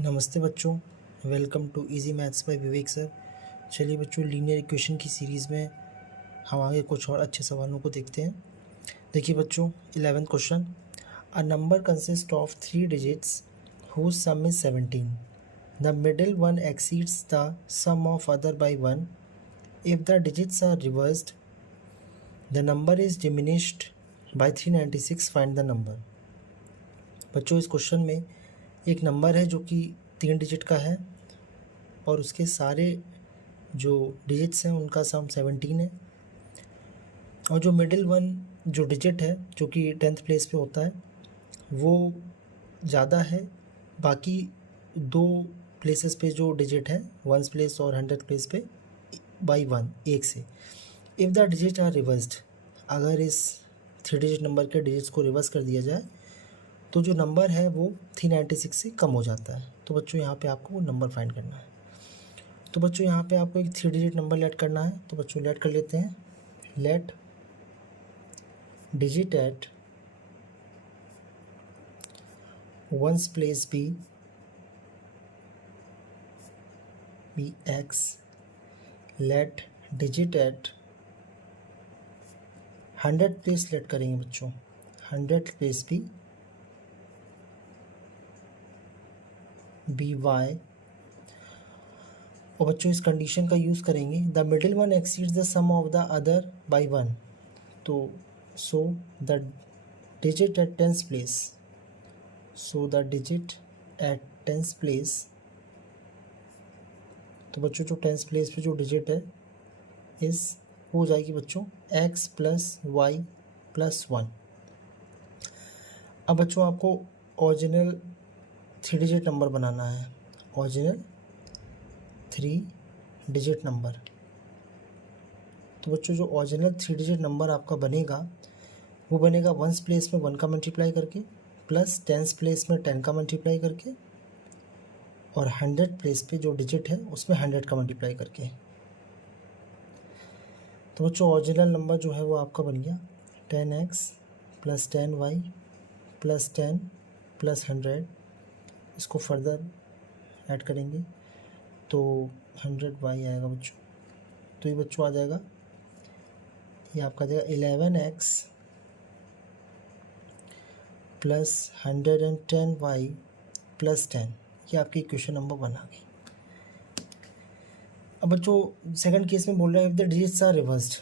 नमस्ते बच्चों, welcome to easy maths by Vivek sir. चलिए बच्चों, लीनियर इक्वेशन की सीरीज़ में हम आगे कुछ और अच्छे सवालों को देखते हैं। देखिए बच्चों, 11th question, a number consist of 3 digits whose sum is 17. The middle one exceeds the sum of other by 1. If the digits are reversed, the number is diminished by 396. Find the number. बच्चों, इस question में एक number है जो कि 3 digit का है और उसके सारे जो डिजिट्स हैं उनका सम 17 है, और जो मिडिल वन जो डिजिट है जो कि 10th प्लेस पे होता है वो ज़्यादा है बाकी दो प्लेसेस पे जो डिजिट है 1st प्लेस और 100th प्लेस पे बाई 1 एक से। If the digit are reversed, अगर इस 3 डिजिट नंबर के डिजिट्स को रिवर्स कर दिया जाए तो जो नंबर है वो 396 से कम हो जाता है। तो बच्चों यहाँ पे आपको वो नंबर फाइंड करना है। तो बच्चों यहाँ पे आपको एक 3 डिजिट नंबर लेट करना है। तो बच्चों लेट कर लेते हैं। Let digit at ones place be x, let digit at 100 place let करेंगे बच्चों, 100 प्लेस बी वाई, और बच्चों इस कंडीशन का यूज़ करेंगे the middle one exceeds the sum of the other by 1। तो so the digit at 10th place, so the digit at 10th place, तो बच्चों जो 10th प्लेस पे जो डिजिट है इस हो जाएगी बच्चों x प्लस वाई प्लस 1। अब बच्चों आपको ओरिजिनल 3 डिजिट नंबर बनाना है, ओरिजिनल 3 डिजिट नंबर। तो बच्चों जो ओरिजिनल 3 डिजिट नंबर आपका बनेगा वो बनेगा 1st प्लेस में 1 का मल्टीप्लाई करके, प्लस 10th प्लेस में 10 का मल्टीप्लाई करके, और 100th प्लेस पे जो डिजिट है उसमें 100 का मल्टीप्लाई करके। तो बच्चों ओरिजिनल नंबर जो है वो आपका बन गया 10x plus 10y plus 10 plus 100। इसको फर्दर ऐड करेंगे तो 100y आएगा बच्चों। तो ये बच्चों आ जाएगा, ये आपका आ जाएगा 11x प्लस 110y प्लस 10। ये आपकी इक्वेशन नंबर 1 आ गई। अब बच्चों सेकंड केस में बोल रहे हैं if the digits are reversed.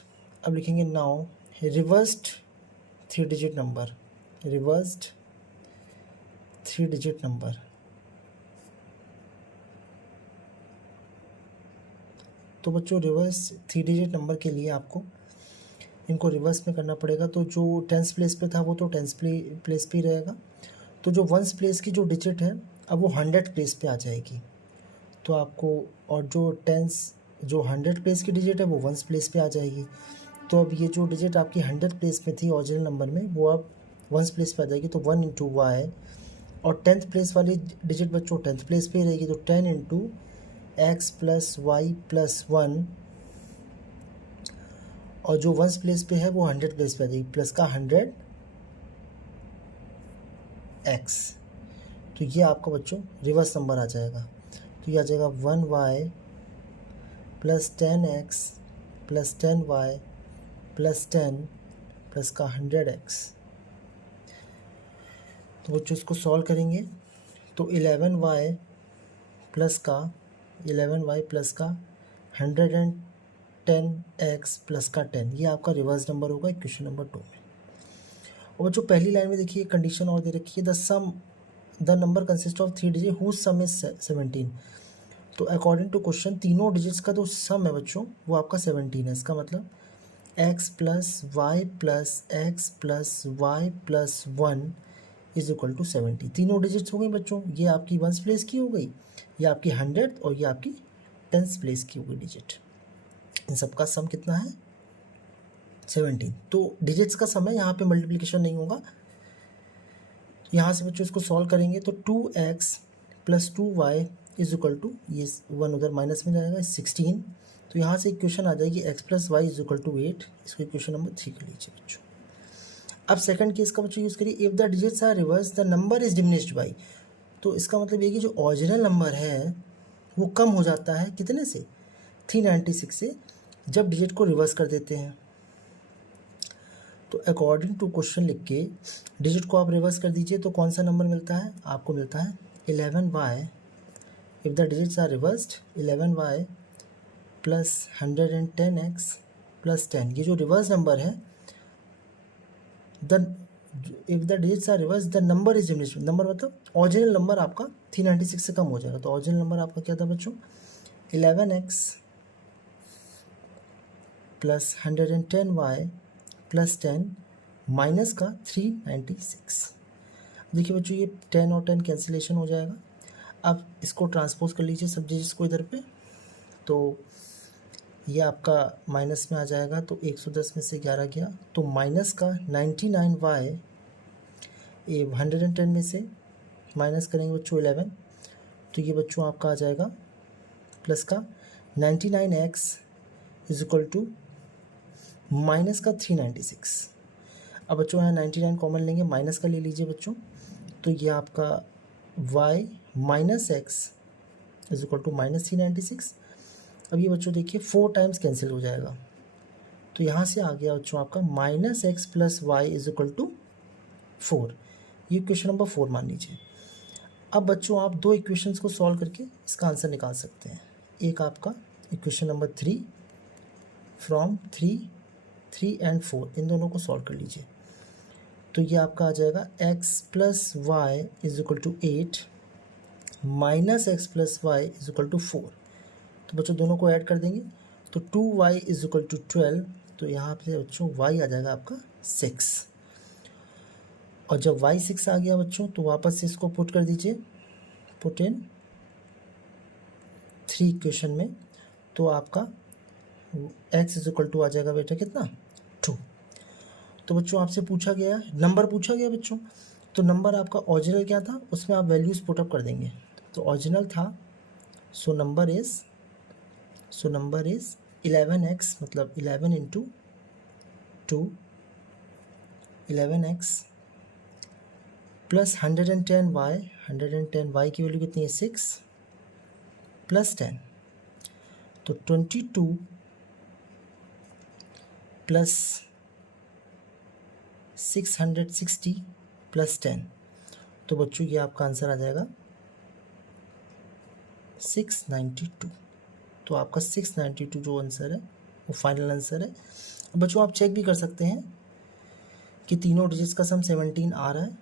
अब लिखेंगे now reversed 3 digit number, reversed 3 digit number. तो बच्चों रिवर्स 3 डिजिट नंबर के लिए आपको इनको रिवर्स में करना पड़ेगा। तो जो 10th प्लेस पे था वो तो 10th प्लेस पे ही रहेगा। तो जो 1st प्लेस की जो डिजिट है अब वो 100th प्लेस पे आ जाएगी। तो आपको, और जो 100th प्लेस की डिजिट है वो 1st प्लेस पे आ जाएगी। तो अब ये जो डिजिट आपकी 100th प्लेस में थी ओरिजिनल नंबर में वो अब 1st प्लेस पे आ जाएगी। तो 1 इंटू वाई, और 10th प्लेस वाली डिजिट बच्चों 10th प्लेस पे ही रहेगी। तो 10 into x plus y plus 1, और जो 1st प्लेस पे है वो 100 प्लेस पे आ जाएगी, प्लस का 100x। तो ये आपका बच्चों रिवर्स नंबर आ जाएगा। तो ये आ जाएगा 1y plus 10x plus 10y plus 10 plus का 100x। तो बच्चों इसको सॉल्व करेंगे तो 11y प्लस का 110x प्लस का 10, ये आपका रिवर्स नंबर होगा इक्वेशन नंबर 2 में। और बच्चों पहली लाइन में देखिए कंडीशन और दे रखी है the number consist of 3 digit whose sum is 17। तो अकॉर्डिंग टू क्वेश्चन तीनों डिजिट्स का जो सम है बच्चों वो आपका 17 है। इसका मतलब x plus y plus x plus y plus 1 is equal to 70। तीनों डिजिट्स हो गई बच्चों, ये आपकी 1st प्लेस की हो गई, ये आपकी 100th, और ये आपकी 10th प्लेस की हो गई डिजिट। इन सबका सम कितना है 17। तो डिजिट्स का सम है, यहाँ पे मल्टीप्लिकेशन नहीं होगा। यहाँ से बच्चों इसको सॉल्व करेंगे तो 2x plus 2y is equal to, ये 1 उधर माइनस में जाएगा 16। तो यहाँ से इक्वेशन आ जाएगी x plus y is equal to 8। इसको इक्वेशन नंबर 3 कर लीजिए बच्चों। अब सेकंड केस का बच्चों यूज़ करिए if the digits are reverse the number is diminished by. तो इसका मतलब ये कि जो ओरिजिनल नंबर है वो कम हो जाता है कितने से, 396 से, जब डिजिट को रिवर्स कर देते हैं। तो अकॉर्डिंग टू क्वेश्चन लिख के डिजिट को आप रिवर्स कर दीजिए तो कौन सा नंबर मिलता है, आपको मिलता है 11y। If the digits are reversed 11y plus 110x plus 10, ये जो रिवर्स नंबर है, the if the digits are reverse the number is diminished, number मतलब ओरिजिनल नंबर आपका 396 से कम हो जाएगा। तो ओरिजिनल नंबर आपका क्या था बच्चों, 11x plus 110y plus 10 minus का 396। देखिए बच्चों ये 10 और 10 कैंसिलेशन हो जाएगा। अब इसको ट्रांसपोज कर लीजिए सब डिजिट्स को इधर पे, तो ये आपका माइनस में आ जाएगा, तो 110 में से 11 गया, तो माइनस का 99y, ये 110 में से माइनस करेंगे बच्चों 11, तो ये बच्चों आपका आ जाएगा प्लस का 99x is equal to minus का 396। अब बच्चों यहाँ 99 कॉमन लेंगे, माइनस का ले लीजिए बच्चों, तो ये आपका y minus x is equal to minus 396। अब ये बच्चों देखिए 4 टाइम्स कैंसिल हो जाएगा, तो यहाँ से आ गया बच्चों आपका minus x plus y is equal to 4। ये इक्वेशन नंबर 4 मान लीजिए। अब बच्चों आप दो इक्वेशंस को सॉल्व करके इसका आंसर निकाल सकते हैं। एक आपका इक्वेशन नंबर 3 फ्रॉम 3 एंड 4, इन दोनों को सॉल्व कर लीजिए। तो ये आपका आ जाएगा x plus y is equal to 8 minus x plus y is equal to 4। तो बच्चों दोनों को ऐड कर देंगे तो 2y इज इक्वल टू 12, तो यहाँ पे बच्चों y आ जाएगा आपका 6। और जब y 6 आ गया बच्चों तो वापस से इसको पुट कर दीजिए, पुट इन 3 इक्वेशन में, तो आपका x इज इक्वल टू आ जाएगा बेटा कितना, 2। तो बच्चों आपसे पूछा गया, नंबर पूछा गया बच्चों, तो नंबर आपका ओरिजिनल क्या था उसमें आप वैल्यूज़ पुटअप कर देंगे। तो ओरिजिनल था, सो नंबर इज़ 11x, मतलब 11 into 2, 11x plus 110y, 110y की वैल्यू कितनी है 6 प्लस 10, तो 22 प्लस 660 प्लस 10, तो बच्चों ये आपका आंसर आ जाएगा 692। तो आपका 692 जो आंसर है वो फाइनल आंसर है। बच्चों आप चेक भी कर सकते हैं कि तीनों डिजिट्स का सम 17 आ रहा है,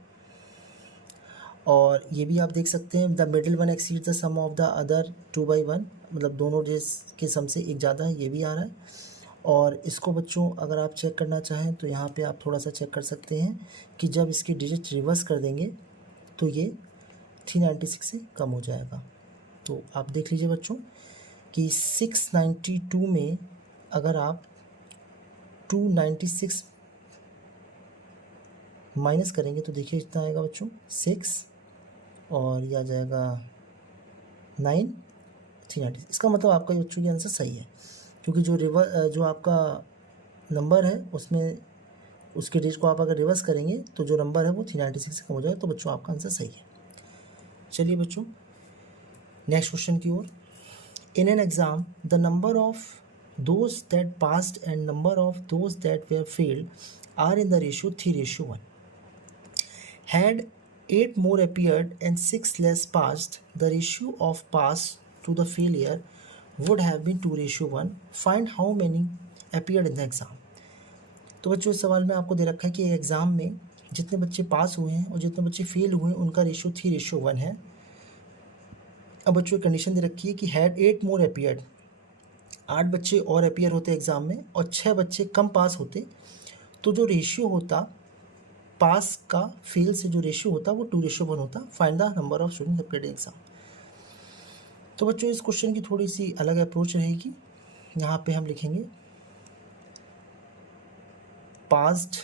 और ये भी आप देख सकते हैं the middle one exceed the sum of the other 2/1, मतलब दोनों डिजिट्स के सम से एक ज़्यादा है, ये भी आ रहा है। और इसको बच्चों अगर आप चेक करना चाहें तो यहाँ पे आप थोड़ा सा चेक कर सकते हैं कि जब इसकी डिजिट रिवर्स कर देंगे तो ये 396 से कम हो जाएगा। तो आप देख लीजिए बच्चों कि 692 में अगर आप 296 माइनस करेंगे तो देखिए कितना आएगा बच्चों 6, और यह आ जाएगा 9, 396। इसका मतलब आपका बच्चों ये आंसर सही है, क्योंकि जो आपका नंबर है उसमें उसके डिजिट को आप अगर रिवर्स करेंगे तो जो नंबर है वो 396 से कम हो जाएगा। तो बच्चों आपका आंसर सही है। चलिए बच्चों नेक्स्ट क्वेश्चन की ओर। In an exam the number of those that passed and number of those that were failed are in the ratio 3:1। Had 8 more appeared and 6 less passed, the ratio of pass to the failure would have been 2:1. Find how many appeared in the exam. तो बच्चों इस सवाल में आपको दे रखा है कि exam में जितने बच्चे पास हुए हैं और जितने बच्चे फेल हुए हैं उनका रेशियो 3:1 है। अब बच्चों की कंडीशन दे रखी है कि हैड 8 मोर अपीयर्ड, 8 बच्चे और अपीयर होते एग्ज़ाम में और 6 बच्चे कम पास होते, तो जो रेशियो होता पास का फेल से जो रेशियो होता वो 2:1 होता। Find the number of students appeared in exam. तो बच्चों इस क्वेश्चन की थोड़ी सी अलग अप्रोच रहेगी। यहाँ पे हम लिखेंगे पास्ड,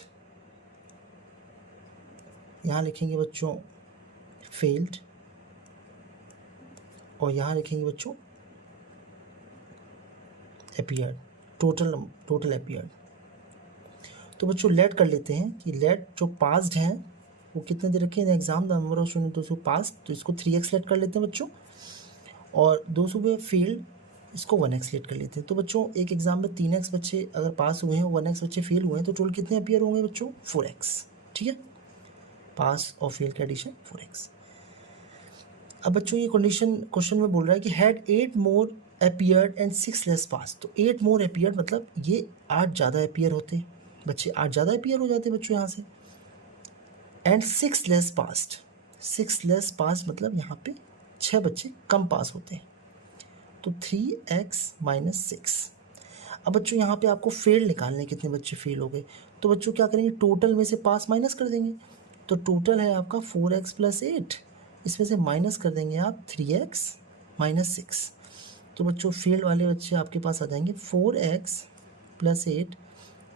यहाँ लिखेंगे बच्चों फेल्ड, और यहाँ लिखेंगे बच्चों अपीयर्ड, टोटल अपीयर्ड। तो बच्चों लेट कर लेते हैं कि लेट जो पास्ड हैं वो कितने दे रखे हैं exam, the number of student दोस्तों पास, तो इसको 3x लेट कर लेते हैं बच्चों, और 200 पे फेल्ड इसको 1x लेट कर लेते हैं। तो बच्चों एक एग्जाम में 3x बच्चे अगर पास हुए हैं, 1x बच्चे फेल हुए हैं, तो टोटल कितने अपीयर होंगे बच्चों 4x। ठीक है, पास और फेल का एडिशन 4x। अब बच्चों ये कंडीशन क्वेश्चन में बोल रहा है कि had 8 more appeared and 6 less pass. तो 8 मोर अपीयर्ड मतलब ये 8 ज़्यादा अपीयर होते, बच्चे 8 ज़्यादा अपीयर हो जाते बच्चों यहाँ से, एंड 6 लेस पास्ट, 6 लेस पास मतलब यहाँ पे 6 बच्चे कम पास होते हैं, तो 3x माइनस 6। अब बच्चों यहाँ पे आपको फेल निकालने, कितने बच्चे फेल हो गए, तो बच्चों क्या करेंगे, टोटल में से पास माइनस कर देंगे। तो टोटल है आपका 4x प्लस 8, इसमें से माइनस कर देंगे आप 3x माइनस 6। तो बच्चों फेल वाले बच्चे आपके पास आ जाएंगे 4x plus 8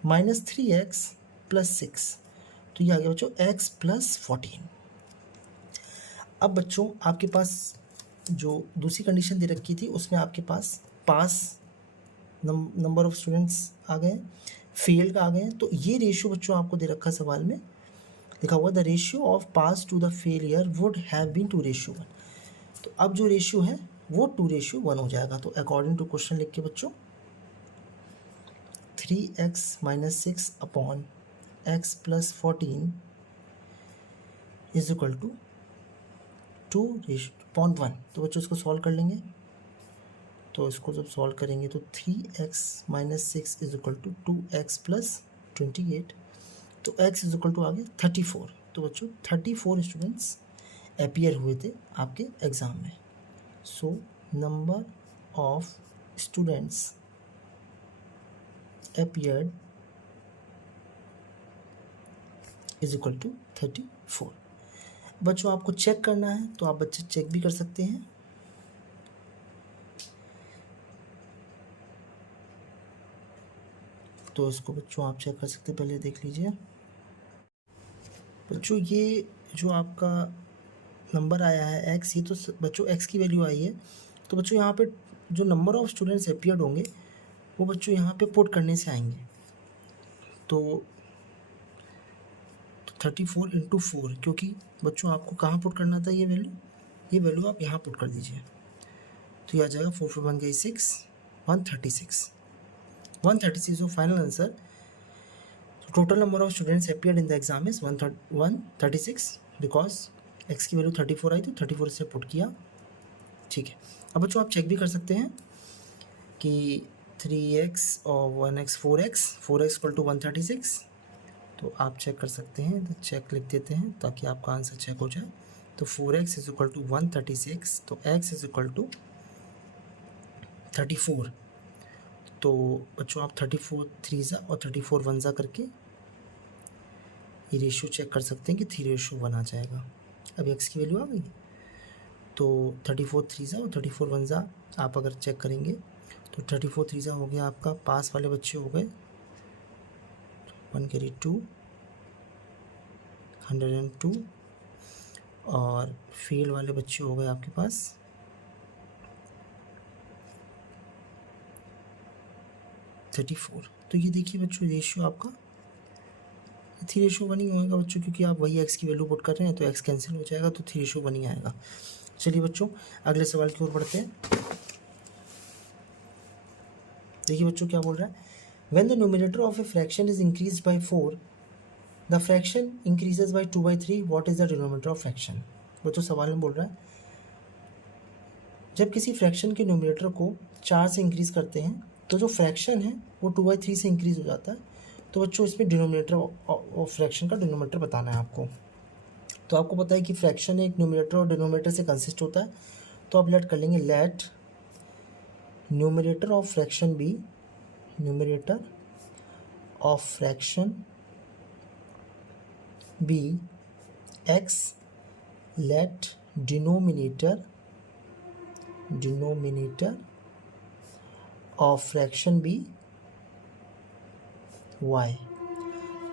minus 3x plus 6, तो ये आ गया बच्चों x प्लस 14। अब बच्चों आपके पास जो दूसरी कंडीशन दे रखी थी उसमें आपके पास पास नंबर ऑफ स्टूडेंट्स आ गए, फेल का आ गए हैं। तो ये रेशियो बच्चों आपको दे रखा सवाल में, लिखा हुआ the ratio of pass to the failure would have been 2:1। तो अब जो रेशियो है वो 2:1 हो जाएगा। तो अकॉर्डिंग टू क्वेश्चन लिख के बच्चों 3x minus 6 upon x plus 14 is equal to 2:1। तो बच्चों इसको सॉल्व कर लेंगे, तो इसको जब सॉल्व करेंगे तो 3x minus 6 is equal to 2x plus 28, तो x इज इक्वल टू आ गया 34। तो बच्चों 34 स्टूडेंट्स अपीयर हुए थे आपके एग्ज़ाम में। So number of students appeared is equal to 34। बच्चों आपको चेक करना है तो आप बच्चे चेक भी कर सकते हैं। तो इसको बच्चों आप चेक कर सकते हैं, पहले देख लीजिए बच्चों, ये जो आपका नंबर आया है x, ये तो बच्चों x की वैल्यू आई है। तो बच्चों यहाँ पे जो नंबर ऑफ स्टूडेंट्स अपीयर्ड होंगे वो बच्चों यहाँ पे पुट करने से आएंगे। तो 34 इंटू 4, क्योंकि बच्चों आपको कहाँ पुट करना था, ये वैल्यू आप यहाँ पुट कर दीजिए, तो ये आ जाएगा 4 4 1 6 136 final answer. Total number of students appeared in the exam is 136, because x की वैल्यू 34 आई तो 34 से पुट किया। ठीक है, अब बच्चों आप चेक भी कर सकते हैं कि 3x और 1x 4x इक्वल टू 136, तो आप चेक कर सकते हैं, तो चेक लिख देते हैं ताकि आपका आंसर चेक हो जाए। तो 4x इज इक्वल टू 136, तो x इज इक्वल टू 34। तो बच्चों आप 34 3 और 34 1 करके ये रेशियो चेक कर सकते हैं कि 3:1 आ जाएगा। अब x की वैल्यू आ गई, तो 34 3 और 34 1 आप अगर चेक करेंगे तो 34 3 हो गया आपका, पास वाले बच्चे हो गए 1 कैरी 2 102, और फेल वाले बच्चे हो गए आपके पास 34। तो ये देखिए बच्चों रेशियो आपका 3:1 ही होगा बच्चों, क्योंकि आप वही x की वैल्यू पुट कर रहे हैं, तो x कैंसिल हो जाएगा, तो 3:1 ही आएगा। चलिए बच्चों अगले सवाल की ओर बढ़ते हैं। देखिए बच्चों क्या बोल रहा है, when the numerator of a fraction is increased by 4 the fraction increases by 2/3, what is the denominator of fraction. बच्चों सवाल में बोल रहा है जब किसी फ्रैक्शन के न्यूमरेटर को 4 से इंक्रीज करते हैं तो जो फ्रैक्शन है वो 2/3 से इंक्रीज हो जाता है। तो बच्चों इसमें डिनोमिनेटर ऑफ फ्रैक्शन का डिनोमिनेटर बताना है आपको। तो आपको पता है कि फ्रैक्शन एक न्यूमरेटर और डिनोमिनेटर से कंसिस्ट होता है, तो आप लेट कर लेंगे let numerator of fraction be, numerator of fraction be x, let denominator of fraction be y।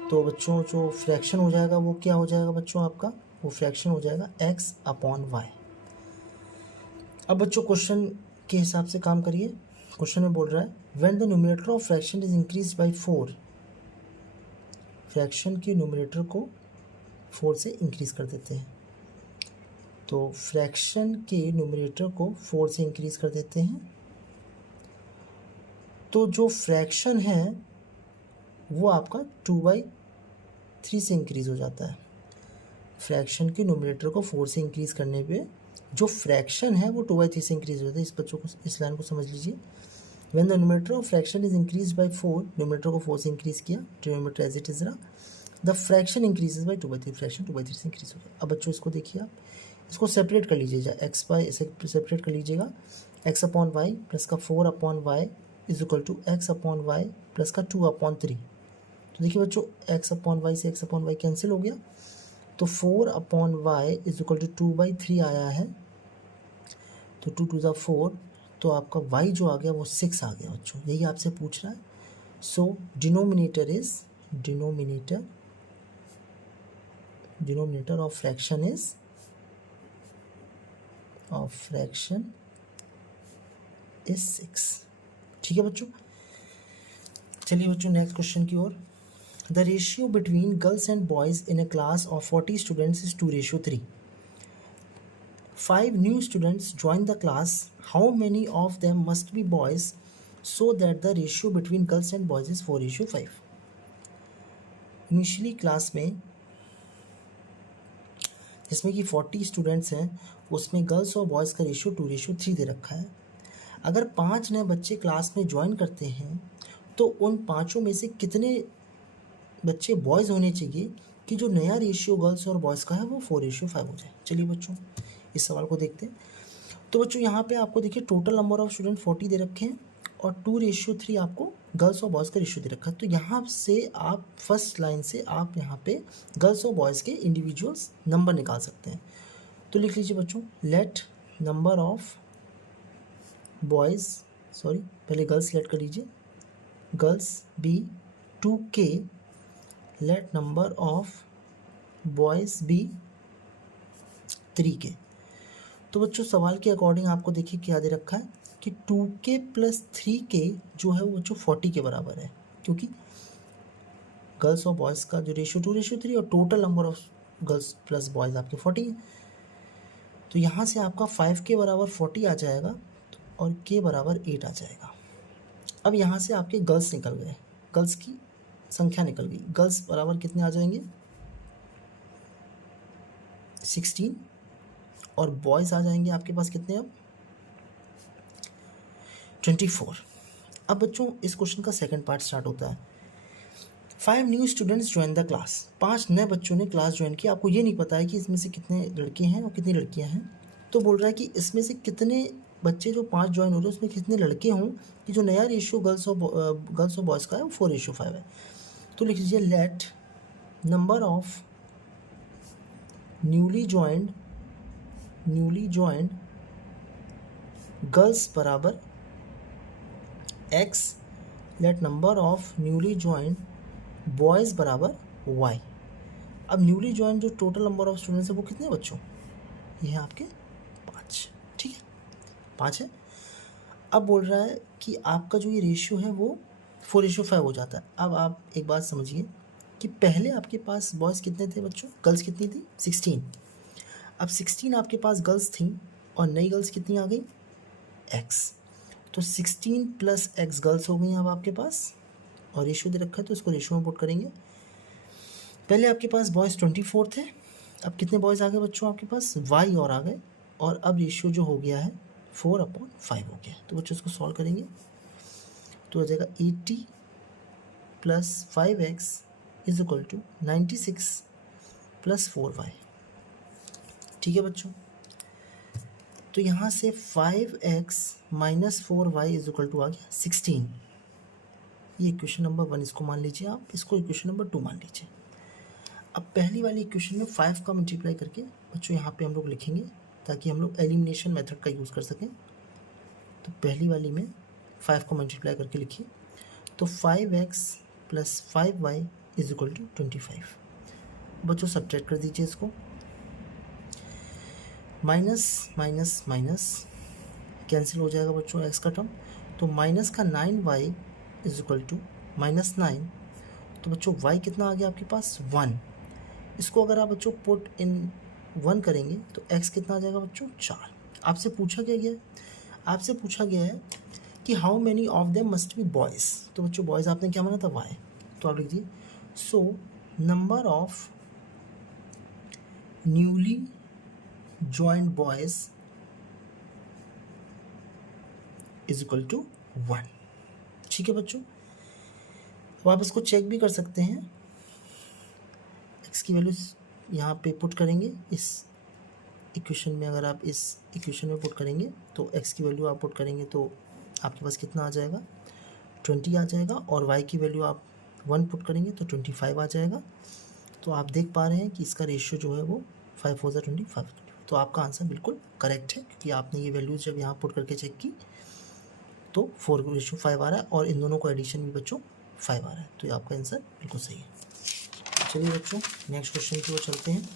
तो बच्चों जो फ्रैक्शन हो जाएगा वो क्या हो जाएगा बच्चों, आपका वो फ्रैक्शन हो जाएगा x अपॉन y। अब बच्चों क्वेश्चन के हिसाब से काम करिए। क्वेश्चन में बोल रहा है when the numerator of fraction is increase by 4, fraction के न्यूमरेटर को 4 से इंक्रीज़ कर देते हैं। तो फ्रैक्शन के न्यूमरेटर को 4 से इंक्रीज़ कर देते हैं, तो जो फ्रैक्शन है वो आपका 2/3 से इंक्रीज़ हो जाता है। फ्रैक्शन के न्यूमरेटर को 4 से इंक्रीज़ करने पे जो फ्रैक्शन है वो 2/3 से इंक्रीज़ हो जाता है। इस बच्चों को, इस लाइन को समझ लीजिए। When the numerator of fraction is increase by 4, numerator को 4 से इंक्रीज़ किया, डिनोमिनेटर एज इट इज रहा, the fraction increases by 2/3, fraction 2/3 से इंक्रीज हो गया। अब बच्चों इसको देखिए, आप इसको सेपरेट कर लीजिएगा, एक्स बाय इसे सेपरेट कर लीजिएगा, एक्स अपॉन वाई प्लस का 4 upon y is equal to x upon y plus का 2/3। तो देखिए बच्चों, एक्स अपॉन वाई से एक्स अपॉन वाई कैंसिल हो गया, तो 4 upon y is equal to 2/3 आया है, तो 2 टू ज़ा 4, तो आपका y जो आ गया वो 6 आ गया बच्चों, यही आपसे पूछ रहा है। So denominator of fraction is 6। ठीक है बच्चों। चलिए बच्चों नेक्स्ट क्वेश्चन की ओर। The ratio between girls and boys in a class of 40 students is 2:3। 5 new students join the class. How many of them must be boys so that the ratio between girls and boys is 4:5? Initially class में जिसमें कि 40 students हैं, उसमें girls और boys का ratio 2:3 दे रखा है। अगर 5 नए बच्चे क्लास में ज्वाइन करते हैं तो उन पाँचों में से कितने बच्चे बॉयज़ होने चाहिए कि जो नया रेशियो गर्ल्स और बॉयज़ का है वो 4:5 हो जाए। चलिए बच्चों इस सवाल को देखते हैं। तो बच्चों यहाँ पे आपको देखिए टोटल नंबर ऑफ स्टूडेंट 40 दे रखे हैं और 2:3 आपको गर्ल्स और बॉयज़ का रेशियो दे रखा है। तो यहाँ से आप फर्स्ट लाइन से आप यहाँ पे गर्ल्स और बॉयज़ के इंडिविजुअल्स नंबर निकाल सकते हैं। तो लिख लीजिए बच्चों, let number of boys, sorry पहले गर्ल्स लेट कर लीजिए, girls be 2k, let number of boys be 3k। तो बच्चों सवाल के अकॉर्डिंग आपको देखिए क्या दे रखा है कि 2k प्लस 3k जो है वो बच्चों 40 के बराबर है, क्योंकि गर्ल्स और बॉयज़ का जो रेशियो 2:3 और total number of girls plus boys आपके 40 है। तो यहाँ से आपका 5 के बराबर 40 आ जाएगा और k बराबर 8 आ जाएगा। अब यहाँ से आपके गर्ल्स निकल गए, गर्ल्स की संख्या निकल गई। गर्ल्स बराबर कितने आ जाएंगे 16 और बॉयज़ आ जाएंगे आपके पास कितने अब 24। अब बच्चों इस क्वेश्चन का सेकंड पार्ट स्टार्ट होता है। 5 new students join the class. 5 नए बच्चों ने क्लास ज्वाइन किया। आपको ये नहीं पता है कि इसमें से कितने लड़के हैं और कितनी लड़कियां हैं, तो बोल रहा है कि इसमें से कितने बच्चे जो 5 ज्वाइन हो रहे हैं उसमें कितने लड़के हों कि जो नया रेशियो गर्ल्स और बॉयज़ का है वो 4:5 है। तो लिख लीजिए let number of newly joined girls बराबर x, let number of newly joined boys बराबर y। अब न्यूली ज्वाइंड जो टोटल नंबर ऑफ स्टूडेंट्स है वो कितने बच्चों, ये है आपके 5। ठीक है 5 है। अब बोल रहा है कि आपका जो ये रेशियो है वो 4:5 हो जाता है। अब आप एक बात समझिए कि पहले आपके पास बॉयज़ कितने थे बच्चों, गर्ल्स कितनी थी 16। अब 16 आपके पास गर्ल्स थी और नई गर्ल्स कितनी आ गई x, तो 16 प्लस x गर्ल्स हो गई अब आपके पास और रेशियो दे रखा है तो इसको रेशियो में पुट करेंगे। पहले आपके पास बॉयज़ 24 थे, अब कितने बॉयज़ आ गए बच्चों आपके पास y और आ गए और अब रेशियो जो हो गया है 4/5 हो गया। तो बच्चों इसको सॉल्व करेंगे तो हो जाएगा 80 plus 5x is equal to 96 plus 4y। ठीक है बच्चों, तो यहाँ से 5x minus 4y is equal to आ गया 16। ये इक्वेशन नंबर 1 इसको मान लीजिए आप, इसको इक्वेशन नंबर 2 मान लीजिए। अब पहली वाली इक्वेशन में 5 का मल्टीप्लाई करके बच्चों यहाँ पे हम लोग लिखेंगे ताकि हम लोग एलिमिनेशन मेथड का यूज़ कर सकें। तो पहली वाली में 5 को मल्टीप्लाई करके लिखिए तो 5x plus 5y is equal to 25। बच्चों सब्ट्रैक्ट कर दीजिए इसको, माइनस माइनस माइनस कैंसिल हो जाएगा बच्चों x का टर्म, तो माइनस का 9y इज इक्वल टू -9। तो बच्चों y कितना आ गया आपके पास 1। इसको अगर आप बच्चों पुट इन 1 करेंगे तो x कितना आ जाएगा बच्चों 4। आपसे पूछा क्या गया है, आपसे पूछा गया है कि how many of them must be boys. तो बच्चों बॉयज़ आपने क्या माना था y, तो आप लिख दीजिए so number of newly joined boys is equal to 1। ठीक है बच्चों, अब आप इसको चेक भी कर सकते हैं। x की वैल्यू यहाँ पे पुट करेंगे इस इक्वेशन में, अगर आप इस इक्वेशन में पुट करेंगे तो x की वैल्यू आप पुट करेंगे तो आपके पास कितना आ जाएगा 20 आ जाएगा, और y की वैल्यू आप 1 पुट करेंगे तो 25 आ जाएगा। तो आप देख पा रहे हैं कि इसका रेशियो जो है वो 5 4 25। तो आपका आंसर बिल्कुल करेक्ट है, क्योंकि आपने ये वैल्यूज जब यहाँ पुट करके चेक की तो 4:5 आ रहा है, और इन दोनों को एडिशन भी बच्चों 5 आ रहा है। तो ये आपका आंसर बिल्कुल सही है। चलिए बच्चों नेक्स्ट क्वेश्चन की ओर चलते हैं।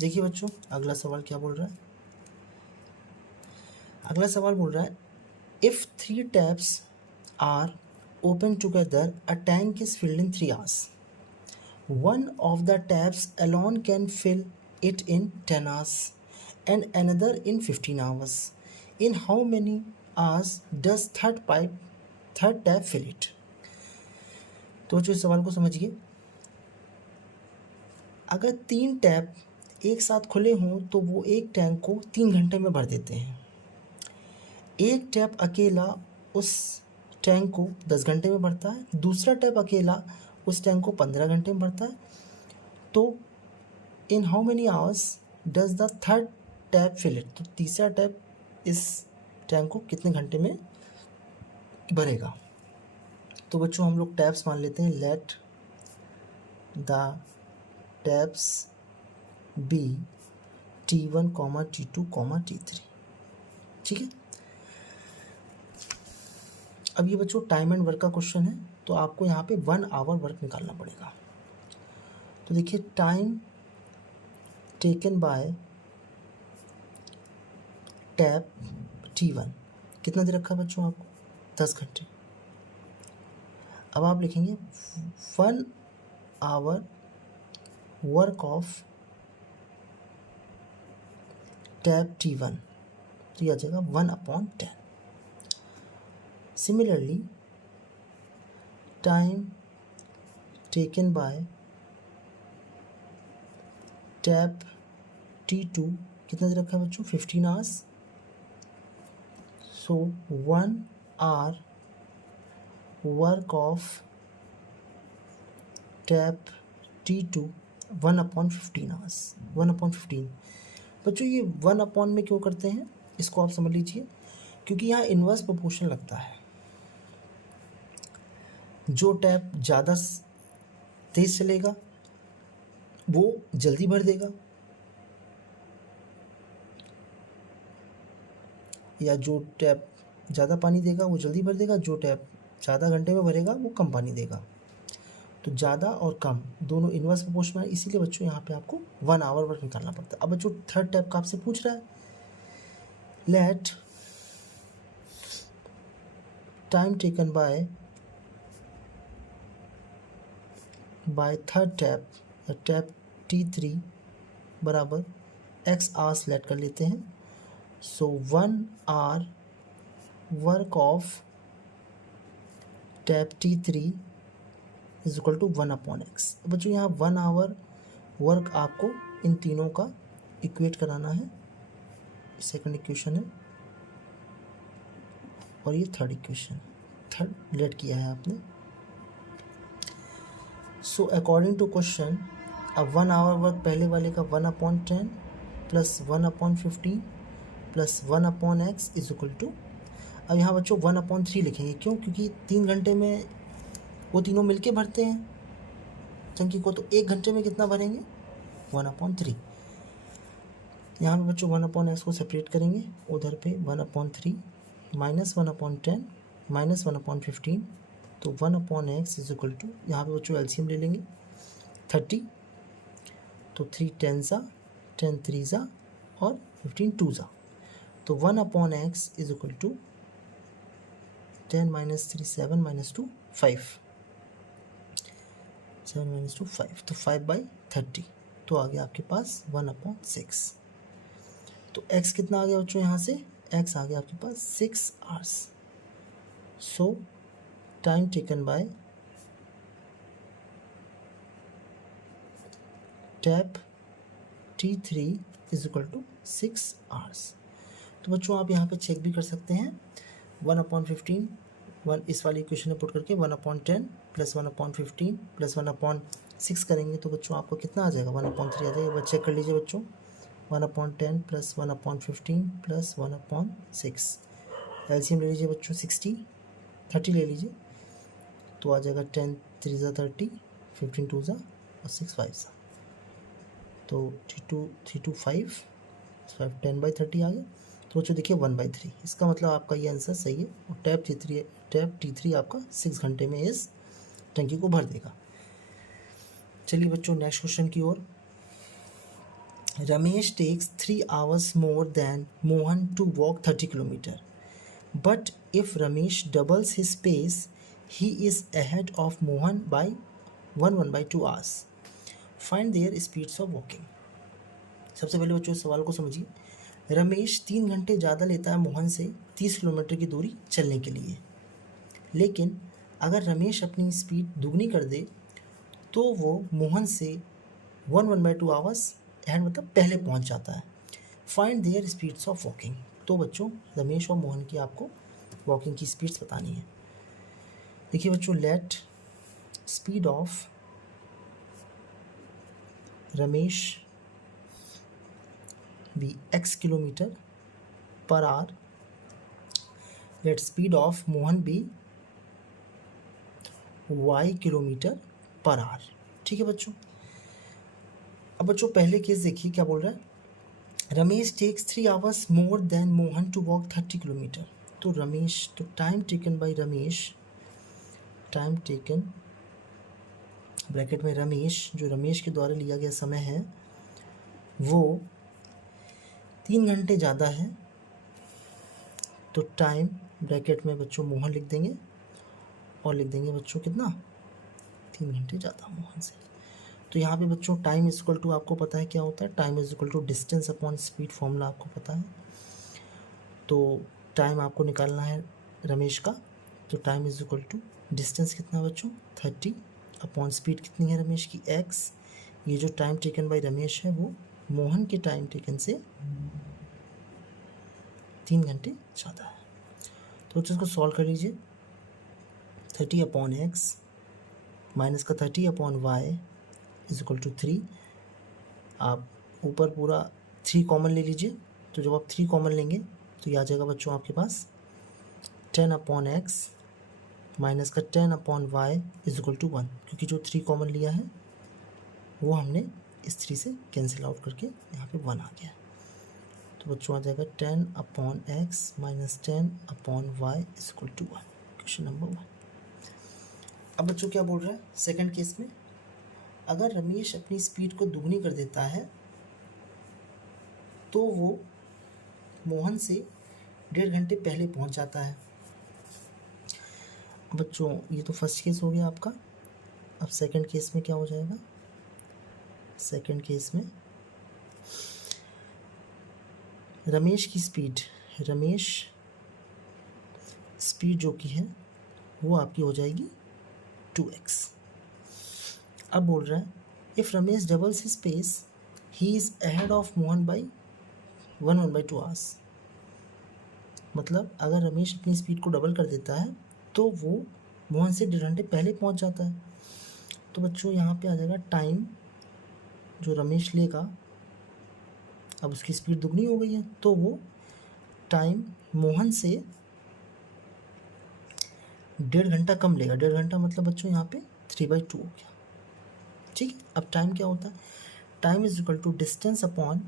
देखिए बच्चों अगला सवाल क्या बोल रहा है। अगला सवाल बोल रहा है if 3 taps are open together a tank is filled in 3 hours. One of the taps alone can fill it in 10 hours and another in 15 hours. In how many hours does third tap fill it? तो जो इस सवाल को समझिए, अगर 3 tap एक साथ खुले हों तो वो एक टैंक को 3 घंटे में भर देते हैं। एक टैप अकेला उस टैंक को 10 घंटे में भरता है, दूसरा टैप अकेला उस टैंक को 15 घंटे में भरता है। तो in how many hours does the third tap fill it? तो तीसरा टैप इस टैंक को कितने घंटे में भरेगा? तो बच्चों हम लोग टैप्स मान लेते हैं, let the taps B T1, T2, T3। ठीक है, अब ये बच्चों टाइम एंड वर्क का क्वेश्चन है, तो आपको यहाँ पे 1 आवर वर्क निकालना पड़ेगा। तो देखिए time taken by tap T1 कितना दे रखा है बच्चों आपको 10 घंटे। अब आप लिखेंगे 1 hour work of tap T1, तो यह आ जाएगा 1/10। Similarly time taken by tap T2 कितना दे रखा है बच्चों 15 hours। So 1 hour work of tap T2 1/15 hours। 1/15 बच्चों, ये 1 में क्यों करते हैं इसको आप समझ लीजिए, क्योंकि यहाँ इन्वर्स प्रोपोर्शन लगता है। जो टैप ज़्यादा तेज चलेगा वो जल्दी भर देगा, या जो टैप ज़्यादा पानी देगा वो जल्दी भर देगा, जो टैप ज़्यादा घंटे में भरेगा वो कम पानी देगा। तो ज़्यादा और कम दोनों इन्वर्स प्रोपोर्शनल है, इसीलिए बच्चों यहाँ पे आपको 1 आवर वर्क निकालना पड़ता है। अब बच्चों थर्ड टैप का आपसे पूछ रहा है, let time taken by third tap या टैप T3 बराबर x आवर्स लेट कर लेते हैं। So 1 hour work of tap T3 is equal to 1/x। बच्चों यहाँ 1 आवर वर्क आपको इन तीनों का इक्वेट कराना है। सेकंड इक्वेशन है और ये थर्ड इक्वेशन, थर्ड लेट किया है आपने। सो अकॉर्डिंग टू क्वेश्चन, अब 1 आवर वर्क पहले वाले का 1/10 plus 1/15 plus 1/x is equal to, अब यहाँ बच्चों 1/3 लिखेंगे। क्यों? क्योंकि 3 घंटे में वो तीनों मिलके भरते हैं टंकी को, तो 1 घंटे में कितना भरेंगे 1/3। यहाँ पे बच्चों 1/x को सेपरेट करेंगे, उधर पे 1/3 माइनस 1/10 माइनस 1/15, तो 1/x इज इक्वल टू, यहाँ पे बच्चों एलसीएम ले लेंगे 30, तो 3 10 10 3 और 15 2, तो 1/x इज इक्वल टू 10 - 3 7 - 2 5। 7 - 2 5, तो 5/30, तो आ गया आपके पास 1/6। तो x कितना आ गया बच्चों यहाँ से, x आ गया आपके पास 6 hours। So time taken by tap T3 is equal to 6 hours। तो बच्चों आप यहाँ पे चेक भी कर सकते हैं, 1/15 इस वाली इक्वेशन में पुट करके 1/10 प्लस 1/15 प्लस 1/6 करेंगे तो बच्चों आपको कितना आ जाएगा, 1/3 आ जाएगा। चेक कर लीजिए बच्चों, 1/10 प्लस 1/15 प्लस 1/6, एलसीएम ले लीजिए बच्चों, 30 ले लीजिए, तो आ जाएगा 10 3 ज़ा 30, 15 2 ज़ा और 6 5 ज़ा, तो 3 2 5 10/30 आ गया। तो बच्चों देखिए 1/3, इसका मतलब आपका ये आंसर सही है और टैप T3 आपका 6 घंटे में इस टंकी को भर देगा। चलिए बच्चों नेक्स्ट क्वेश्चन की ओर। Ramesh takes 3 hours more than Mohan to walk 30 kilometre, but if Ramesh doubles his pace he is ahead of Mohan by 1/2 hours। Find their speeds of walking. सबसे पहले बच्चों इस सवाल को समझिए, रमेश 3 घंटे ज़्यादा लेता है मोहन से 30 किलोमीटर की दूरी चलने के लिए, लेकिन अगर रमेश अपनी स्पीड दुगनी कर दे तो वो मोहन से 1/2 hours एंड मतलब पहले पहुंच जाता है। Find their speeds of walking. तो बच्चों रमेश और मोहन की आपको वॉकिंग की स्पीड्स बतानी है। देखिए बच्चों, let speed of Ramesh be x kilometer per hour, let speed of Mohan be y kilometre per hour. ठीक है बच्चों। अब बच्चों पहले केस देखिए क्या बोल रहा है, Ramesh takes 3 hours more than Mohan to walk 30 kilometre. तो रमेश, तो time taken by Ramesh, time taken bracket में रमेश, जो रमेश के द्वारा लिया गया समय है वो 3 घंटे ज़्यादा है, तो टाइम ब्रैकेट में बच्चों मोहन लिख देंगे और लिख देंगे बच्चों कितना, 3 घंटे ज़्यादा मोहन से। तो यहाँ पे बच्चों टाइम इज इक्वल टू, आपको पता है क्या होता है, time is equal to distance upon speed, formula आपको पता है। तो टाइम आपको निकालना है रमेश का, तो time is equal to distance कितना बच्चों 30 अपॉन स्पीड कितनी है रमेश की x। ये जो टाइम टेकन बाय रमेश है वो मोहन के टाइम टेकन से 3 घंटे ज़्यादा है। तो इसको सॉल्व कर लीजिए, 30/x माइनस का 30/y इज इक्वल टू 3। आप ऊपर पूरा 3 कॉमन ले लीजिए, तो जब आप 3 कॉमन लेंगे तो ये आ जाएगा बच्चों आपके पास 10/x माइनस का 10/y इज इक्वल टू 1, क्योंकि जो 3 कॉमन लिया है वो हमने इस 3 से कैंसिल आउट करके यहाँ पे 1 आ गया। तो बच्चों आ जाएगा 10/x minus 10/y is equal to 1, question number 1। अब बच्चों क्या बोल रहा है सेकंड केस में, अगर रमेश अपनी स्पीड को दुगनी कर देता है तो वो मोहन से 1.5 घंटे पहले पहुंच जाता है। बच्चों ये तो फर्स्ट केस हो गया आपका। अब सेकंड केस में क्या हो जाएगा, सेकंड केस में रमेश की स्पीड, रमेश स्पीड जो की है वो आपकी हो जाएगी 2x। अब बोल रहा है if Ramesh doubles his pace he is ahead of Mohan by 1/2 hours। मतलब अगर रमेश अपनी स्पीड को डबल कर देता है तो वो मोहन से 1.5 घंटे पहले पहुंच जाता है। तो बच्चों यहाँ पे आ जाएगा टाइम जो रमेश लेगा, अब उसकी स्पीड दुगनी हो गई है तो वो टाइम मोहन से 1.5 घंटा कम लेगा। 1.5 घंटा मतलब बच्चों यहाँ पे 3/2 हो गया। ठीक है, अब टाइम क्या होता है, time is equal to distance upon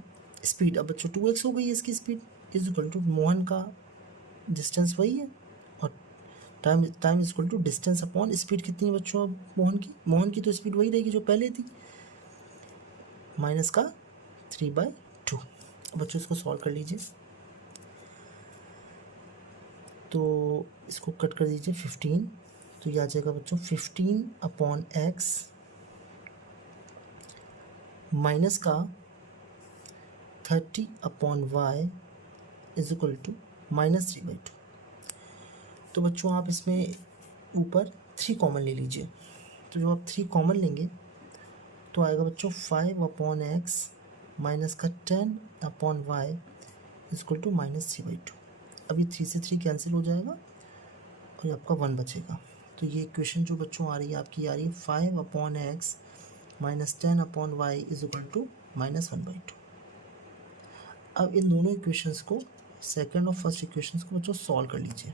speed. अब बच्चों 2x हो गई है इसकी speed, is equal to Mohan का डिस्टेंस वही है और time is equal to distance upon speed कितनी है बच्चों, अब मोहन की तो स्पीड वही रहेगी जो पहले थी, माइनस का 3/2। बच्चों इसको सॉल्व कर लीजिए, तो इसको कट कर दीजिए 15, तो ये आ जाएगा बच्चों 15/x माइनस का 30/y इज इक्वल टू -3/2। तो बच्चों आप इसमें ऊपर 3 कॉमन ले लीजिए। तो जो आप 3 कॉमन लेंगे तो आएगा बच्चों 5/x माइनस का 10/y इज इक्वल टू -3/2। अब ये 3 से 3 कैंसिल हो जाएगा और ये आपका 1 बचेगा। तो ये इक्वेशन जो बच्चों आ रही है आपकी आ रही है 5/x minus 10/y is equal to -1/2। अब इन दोनों इक्वेशंस को, सेकंड और फर्स्ट इक्वेशंस को बच्चों सॉल्व कर लीजिए।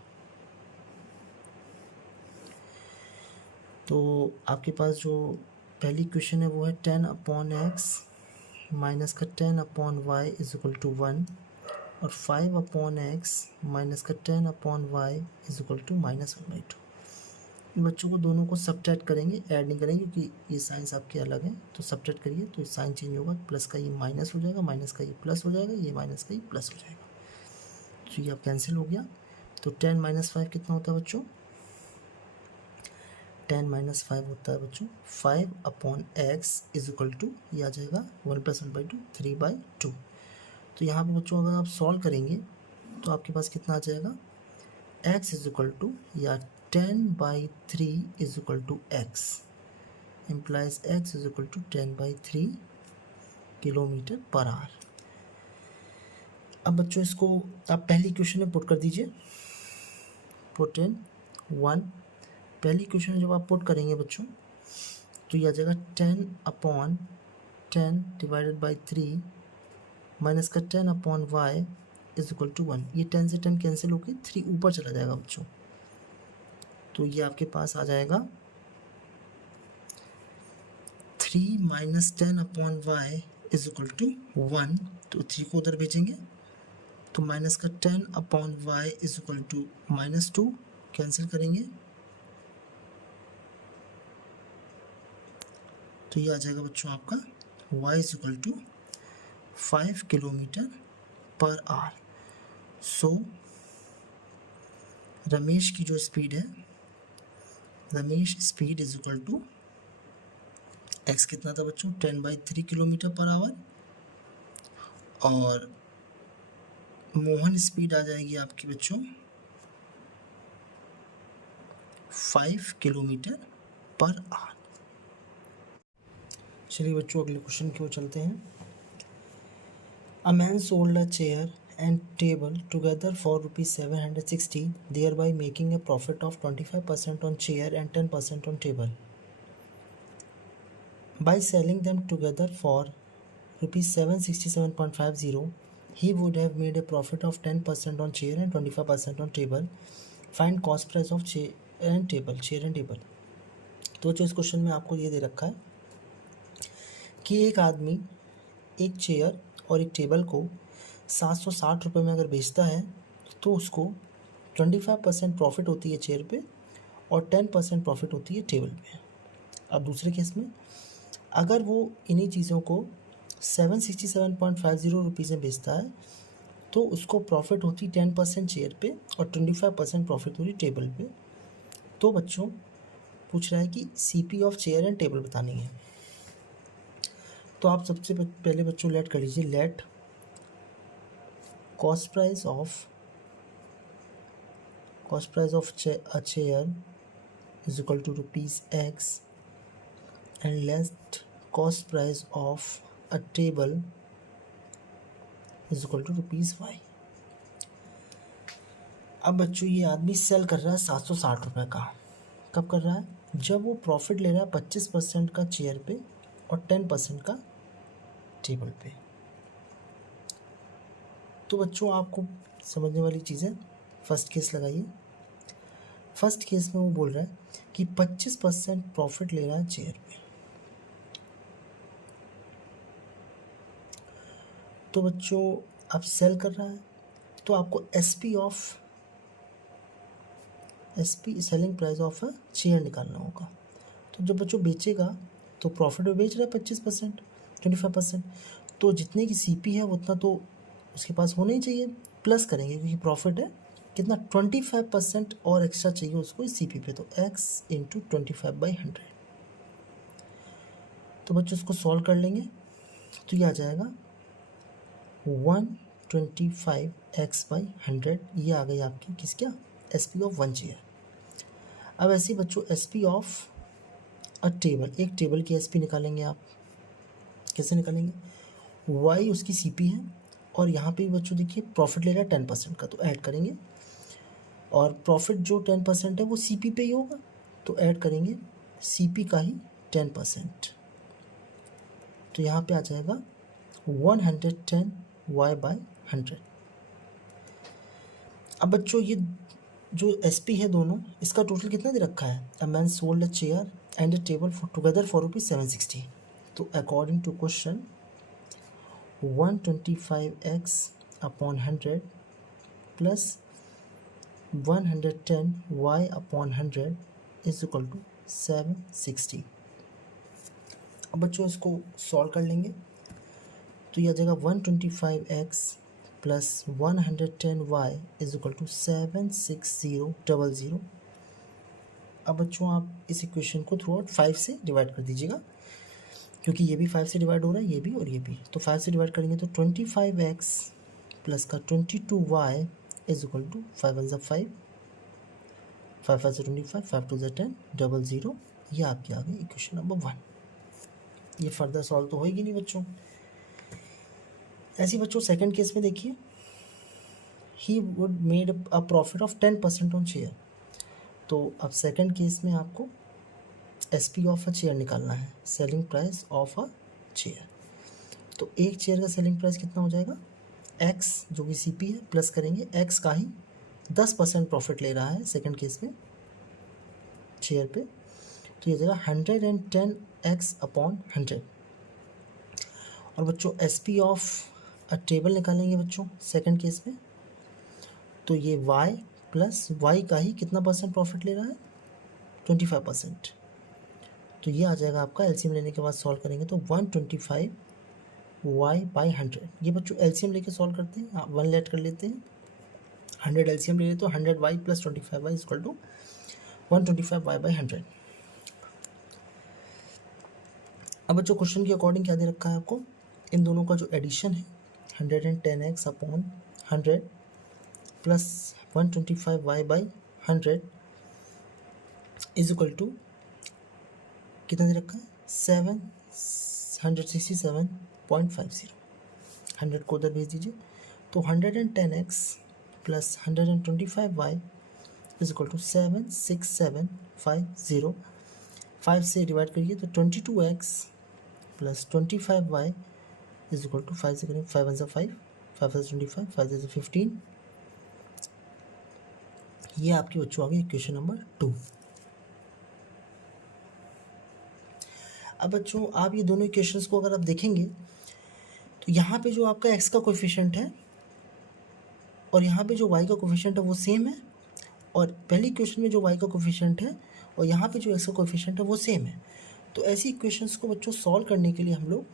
तो आपके पास जो पहली इक्वेशन है वो है 10/x माइनस का 10/y इज इक्वल टू 1 और 5/x माइनस का 10/y इज इक्वल टू -1/2। बच्चों को दोनों को सब्ट्रैक्ट करेंगे, ऐड नहीं करेंगे क्योंकि ये साइंस आपके अलग है। तो सब्ट्रैक्ट करिए तो साइन चेंज होगा, प्लस का ये माइनस हो जाएगा, माइनस का ये प्लस हो जाएगा, ये माइनस का ये प्लस हो जाएगा। तो ये अब कैंसिल हो गया। तो 10 - 5 कितना होता है बच्चों? 10 - 5 होता है बच्चों 5/x इज इक्वल टू, ये आ जाएगा 1 + 1/2 3/2। तो यहाँ पे बच्चों अगर आप सॉल्व करेंगे तो आपके पास कितना आ जाएगा? x इज इक्वल टू या 10/3 is equal to x implies x is equal to 10/3 km/h। अब बच्चों इसको आप पहली इक्वेशन में पुट कर दीजिए। Put in 1। पहली इक्वेशन में जब आप पुट करेंगे बच्चों तो ये आ जाएगा 10/10 डिवाइडेड बाई 3 माइनस का 10/y इज इक्वल टू 1। ये 10 से 10 कैंसिल होकर 3 ऊपर चला जाएगा बच्चों। तो ये आपके पास आ जाएगा 3 - 10/y इज इक्वल टू 1। तो 3 को उधर भेजेंगे तो माइनस का 10/y is equal to -2 cancel करेंगे तो ये आ जाएगा बच्चों आपका y is equal to 5 km/h। So Ramesh की जो स्पीड है, Ramesh speed is equal to x कितना था बच्चों? 10/3 km/h और मोहन स्पीड आ जाएगी आपकी बच्चों 5 km/h। चलिए बच्चों अगले क्वेश्चन की ओर चलते हैं। अ man sold a chair and table together for ₹760, thereby making a profit of 25% on chair and 10% on table. By selling them together for ₹767.50, he would have made a profit of 10% on chair and 25% on table. Find cost price of chair and table. तो जो इस question में आपको ये दे रखा है कि एक आदमी एक चेयर और एक टेबल को 760 रुपये में अगर बेचता है तो उसको 25% प्रॉफिट होती है चेयर पे और 10% प्रॉफिट होती है टेबल पे। अब दूसरे केस में अगर वो इन्हीं चीज़ों को 767.50 रुपीज़ में बेचता है तो उसको प्रॉफिट होती 10% चेयर पे और 25% प्रॉफिट होती टेबल पे। तो बच्चों पूछ रहा है कि CP of chair and table बतानी है। तो आप सबसे पहले बच्चों लेट कर लीजिए। Let cost price of a chair is equal to ₹X and let cost price of a table is equal to ₹Y। अब बच्चों ये आदमी सेल कर रहा है 760 रुपये का। कब कर रहा है? जब वो प्रॉफिट ले रहा है 25% का चेयर पे और 10% का टेबल पे। तो बच्चों आपको समझने वाली चीज़ें, फर्स्ट केस लगाइए। फर्स्ट केस में वो बोल रहा है कि 25% प्रॉफिट ले रहा है चेयर पे। तो बच्चों अब सेल कर रहा है तो आपको SP selling price of a chair निकालना होगा। तो जब बच्चों बेचेगा तो प्रॉफिट में बेच रहा है 25%, 25%। तो जितने की CP है उतना तो उसके पास होना ही चाहिए, प्लस करेंगे क्योंकि प्रॉफिट है कितना 25% और एक्स्ट्रा चाहिए उसको इस CP पे। तो x × 25/100। तो बच्चों उसको सॉल्व कर लेंगे तो ये आ जाएगा 125x/100, ये आ गई आपकी किसका, SP ऑफ 1 चेयर। अब ऐसे ही बच्चों SP ऑफ अ टेबल, एक टेबल की SP निकालेंगे आप, कैसे निकालेंगे, Y उसकी CP है और यहाँ पे बच्चों देखिए प्रॉफिट ले रहा है 10% का, तो ऐड करेंगे, और प्रॉफिट जो 10% है वो CP पे ही होगा, तो ऐड करेंगे CP का ही 10%, तो यहाँ पे आ जाएगा 110y/100। अब बच्चों ये जो SP है दोनों, इसका टोटल कितना दे रखा है, a man sold a chair and a table for together for ₹760। तो according to question 125x/100 plus 110y/100 is equal to 760। अब बच्चों इसको सॉल्व कर लेंगे, तो यह आ जाएगा 125x plus 110y is equal to 76000। अब बच्चों आप इस इक्वेशन को थ्रू आउट 5 से डिवाइड कर दीजिएगा, क्योंकि ये भी 5 से डिवाइड हो रहा है, ये भी और ये भी, तो 5 से डिवाइड करेंगे तो 25x प्लस का 22y इज इक्वल टू 5 1 5, 5 5 25, 5 2 10, 00। ये आपकी आ गई इक्वेशन नंबर 1। ये फर्दर सॉल्व तो होएगी नहीं बच्चों। ऐसे बच्चों सेकंड केस में देखिए, he would made a profit of 10% on share. तो अब सेकंड केस में आपको SP ऑफ अ चेयर निकालना है, selling price of a chair. तो एक चेयर का सेलिंग प्राइस कितना हो जाएगा, X जो भी CP है प्लस करेंगे X का ही 10% प्रॉफिट ले रहा है सेकंड केस में चेयर पे, तो ये जाएगा 110x/100। और बच्चों SP ऑफ अ टेबल निकालेंगे बच्चों सेकंड केस में, तो ये Y प्लस Y का ही कितना परसेंट प्रॉफिट ले रहा है, 25%। तो ये आ जाएगा आपका, LCM लेने के बाद सॉल्व करेंगे तो 125y/100। ये बच्चों LCM लेके सॉल्व करते हैं, 1 लेट कर लेते हैं, 100 LCM ले लेते तो 100y plus 25y equal to 125y/100। अब बच्चों क्वेश्चन के अकॉर्डिंग क्या दे रखा है आपको, इन दोनों का जो एडिशन है 110x/100 plus 125y/100 is equal to कितना दे रखा है, 767.50। 100 को उधर भेज दीजिए, तो 110x plus 125y is equal to 76750। 5 से डिवाइड करिए तो 22x plus 25y is equal to 5 से करेंगे 5 1 5, 5 25, 5 15। ये आपकी बच्चों आ गई इक्वेशन नंबर 2। अब बच्चों आप ये दोनों इक्वेशंस को अगर आप देखेंगे तो यहाँ पे जो आपका x का कोएफिशिएंट है और यहाँ पे जो y का कोएफिशिएंट है वो सेम है, और पहली इक्वेशन में जो y का कोएफिशिएंट है और यहाँ पे जो x का कोएफिशिएंट है वो सेम है। तो ऐसी इक्वेशंस को बच्चों सॉल्व करने के लिए हम लोग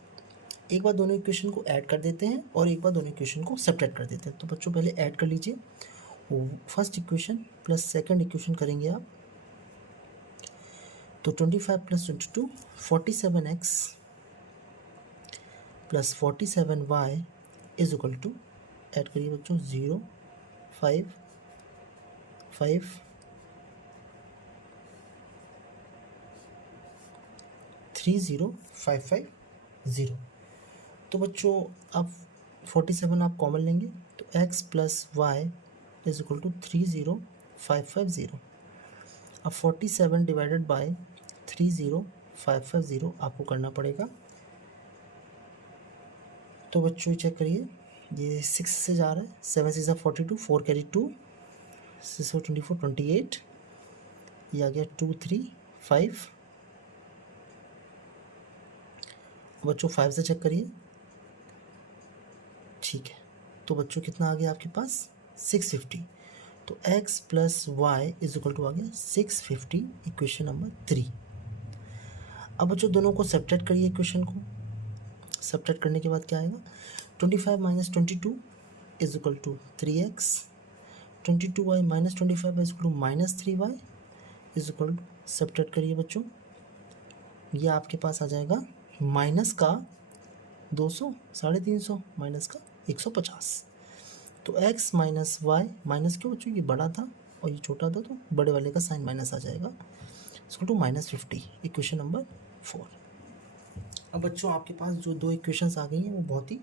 एक बार दोनों इक्वेशन को ऐड कर देते हैं और एक बार दोनों इक्वेशन को सब्ट्रैक्ट कर देते हैं। तो बच्चों पहले ऐड कर लीजिए, first equation plus second equation करेंगे आप, तो 25 plus 22 47x plus 47y is equal to, add करिए बच्चों 0 5 5 30550। तो बच्चों अब 47 आप कॉमन लेंगे तो x plus y is equal to 30550। अब 47 डिवाइडेड बाय 30550 आपको करना पड़ेगा। तो बच्चों चेक करिए, ये 6 से जा रहा है, 7 6 42, 4 कैरी 2, 6 24 28, ये आ गया 2 3 5। बच्चों 5 से चेक करिए, ठीक है। तो बच्चों कितना आ गया आपके पास 650। तो x plus y is equal to आ गया 650, इक्वेशन नंबर 3। अब बच्चों दोनों को सब्ट्रैक्ट करिए, इक्वेशन को सब्ट्रैक्ट करने के बाद क्या आएगा, 25 minus 22 is equal to 3x, 22y minus 25 is equal to minus 3y is equal to, subtract करिए बच्चों, ये आपके पास आ जाएगा माइनस का 200, 350 माइनस का 150। तो x माइनस वाई, माइनस क्यों बच्चों, ये बड़ा था और ये छोटा था तो बड़े वाले का साइन माइनस आ जाएगा, इसको टू -50। Equation number 4। अब बच्चों आपके पास जो दो इक्वेशंस आ गई हैं वो बहुत ही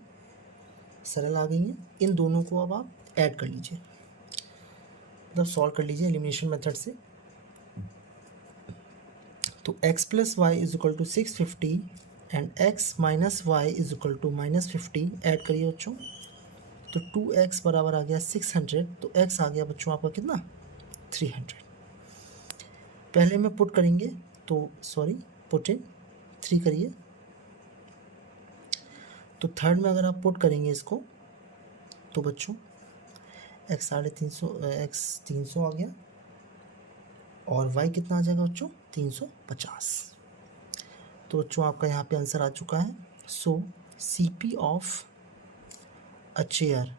सरल आ गई हैं। इन दोनों को अब आप ऐड कर लीजिए, मतलब सॉल्व कर लीजिए एलिमिनेशन मेथड से। तो x plus y is equal to 650 and x minus y is equal to -50 add करिए बच्चों। तो 2x बराबर आ गया 600, तो x आ गया बच्चों आपका कितना, 300। पहले में पुट करेंगे तो सॉरी पुट इन 3 करिए, तो थर्ड में अगर आप पुट करेंगे इसको तो बच्चों x 300 आ गया और y कितना आ जाएगा बच्चों, 350। तो बच्चों आपका यहाँ पे आंसर आ चुका है। So CP of a chair,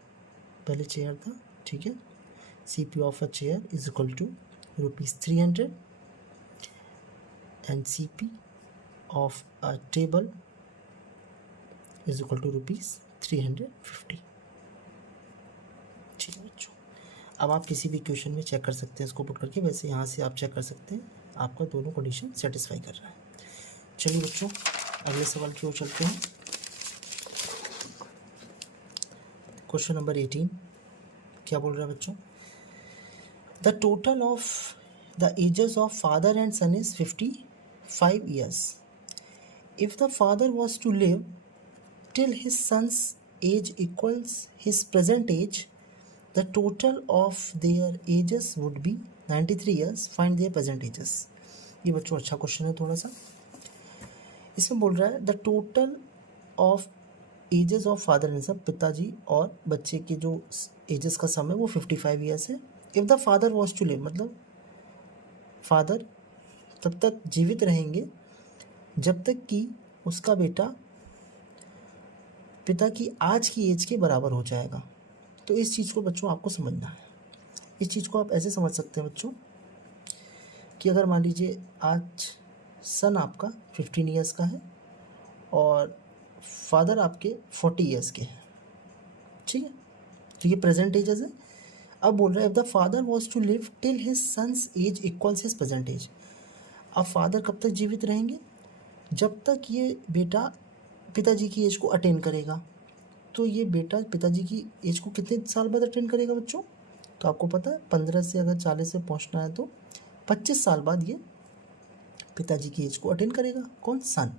पहले चेयर था, ठीक है, CP of a chair is equal to ₹300 and CP of a table is equal to ₹350। ठीक है बच्चों, अब आप किसी भी क्वेश्चन में चेक कर सकते हैं इसको पुट करके, वैसे यहाँ से आप चेक कर सकते हैं आपका दोनों कंडीशन सेटिस्फाई कर रहा है। चलिए बच्चों अगले सवाल की ओर चलते हैं। क्वेश्चन नंबर 18 क्या बोल रहा है बच्चों, the total of the ages of father and son is 55 years. If the father was to live till his son's age equals his present age, the total of their ages would be 93 years. Find their present ages. ये बच्चों अच्छा question है थोड़ा सा। इसमें बोल रहा है the total of ages of father and son, पिताजी और बच्चे के जो एजेस का सम है वो 55 ईयर्स है। If the father was to live, मतलब फादर तब तक जीवित रहेंगे जब तक कि उसका बेटा पिता की आज की एज के बराबर हो जाएगा। तो इस चीज़ को बच्चों आपको समझना है। इस चीज़ को आप ऐसे समझ सकते हैं बच्चों कि अगर मान लीजिए आज सन आपका 15 ईयर्स का है और फादर आपके 40 ईयर्स के हैं, ठीक है, तो ये प्रेजेंट एजेस है। अब बोल रहा है if the father was to live till his son's age equals his present age. अब फादर कब तक जीवित रहेंगे, जब तक ये बेटा पिताजी की एज को अटेन करेगा। तो ये बेटा पिताजी की एज को कितने साल बाद अटेन करेगा बच्चों, तो आपको पता है 15 से अगर 40 से पहुंचना है तो 25 साल बाद ये पिताजी की एज को अटेन करेगा। कौन, सन।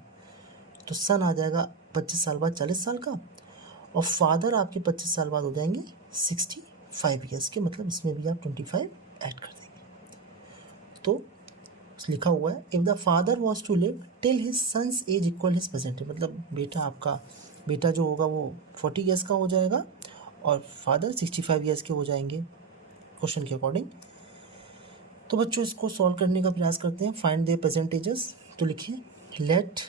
तो सन आ जाएगा 25 साल बाद 40 साल का, और फादर आपके 25 साल बाद हो जाएंगे 65 ईयर्स के, मतलब इसमें भी आप 25 ऐड कर देंगे। तो लिखा हुआ है if the father was to live till his son's age equal his present, मतलब बेटा जो होगा वो 40 ईयर्स का हो जाएगा और फादर 65 ईयर्स के हो जाएंगे क्वेश्चन के अकॉर्डिंग। तो बच्चों इसको सॉल्व करने का प्रयास करते हैं। Find their present ages. तो लिखिए let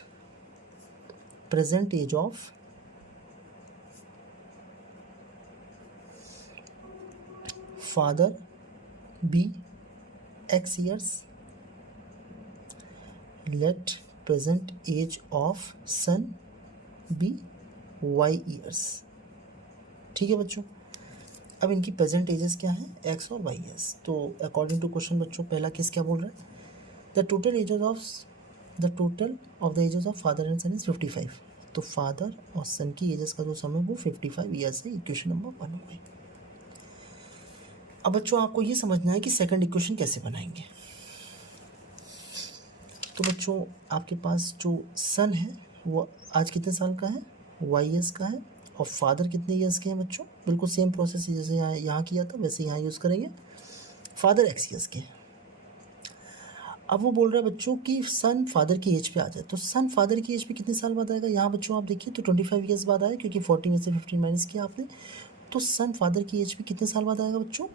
present age of father be x years, let present age of son be y years। ठीक है बच्चों, अब इनकी प्रेजेंट एजेस क्या है, x और y years। तो अकॉर्डिंग टू क्वेश्चन बच्चों पहला केस क्या बोल रहा है, the total of the ages of father and son is 55। तो फादर और सन की एजेस का जो सम है वो 55 ईयर्स है। इक्वेशन नंबर 1 हो गई। अब बच्चों आपको ये समझना है कि सेकंड इक्वेशन कैसे बनाएंगे। तो बच्चों आपके पास जो सन है वो आज कितने साल का है, वाई ईयर्स का है, और फादर कितने ईयर्स के हैं बच्चों, बिल्कुल सेम प्रोसेस जैसे यहाँ किया था वैसे यहाँ यूज़ करेंगे। फादर एक्स ईयर्स के। अब वो बोल रहा है बच्चों कि सन फादर की एज पे आ जाए, तो सन फादर की एज पे कितने साल बाद आएगा, यहाँ बच्चों आप देखिए तो 25 ईयर्स बाद आए, क्योंकि 40 में से 15 माइनस किया आपने। तो सन फादर की एज पे कितने साल बाद आएगा बच्चों,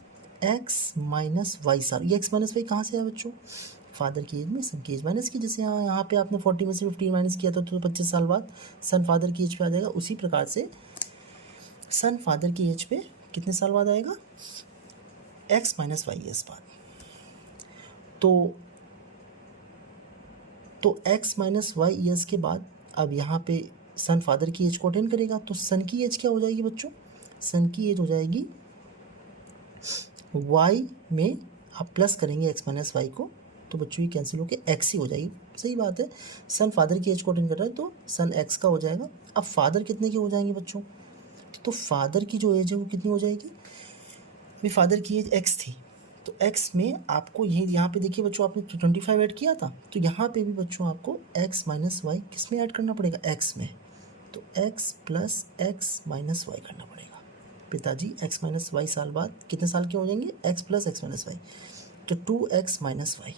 एक्स माइनस वाई साल। ये एक्स माइनस वाई कहाँ से आया बच्चों, फादर की एज में सन की एज माइनस की। जैसे यहाँ पे आपने 40 में से 15 माइनस किया था तो 25 साल बाद सन फादर की एज पे आ जाएगा। उसी प्रकार से सन फादर की एज पे कितने साल बाद आएगा, एक्स माइनस वाई ईयर्स बाद। तो एक्स माइनस वाई ईयर्स के बाद अब यहाँ पे सन फादर की एज को अटेन करेगा, तो सन की एज क्या हो जाएगी बच्चों, सन की एज हो जाएगी y में आप प्लस करेंगे x माइनस वाई को, तो बच्चों ये कैंसिल होकर x ही हो जाएगी। सही बात है, सन फादर की एज को अटेन कर रहा है तो सन x का हो जाएगा। अब फादर कितने के हो जाएंगे बच्चों, तो फादर की जो एज है वो कितनी हो जाएगी, अभी फादर की एज x थी, तो x में आपको यही यहाँ पे देखिए बच्चों आपने 25 ऐड किया था, तो यहाँ पे भी बच्चों आपको x माइनस वाई किस में ऐड करना पड़ेगा, x में, तो x plus x minus y करना पड़ेगा। पिताजी x माइनस वाई साल बाद कितने साल के हो जाएंगे, x plus x minus y, तो 2x माइनस वाई।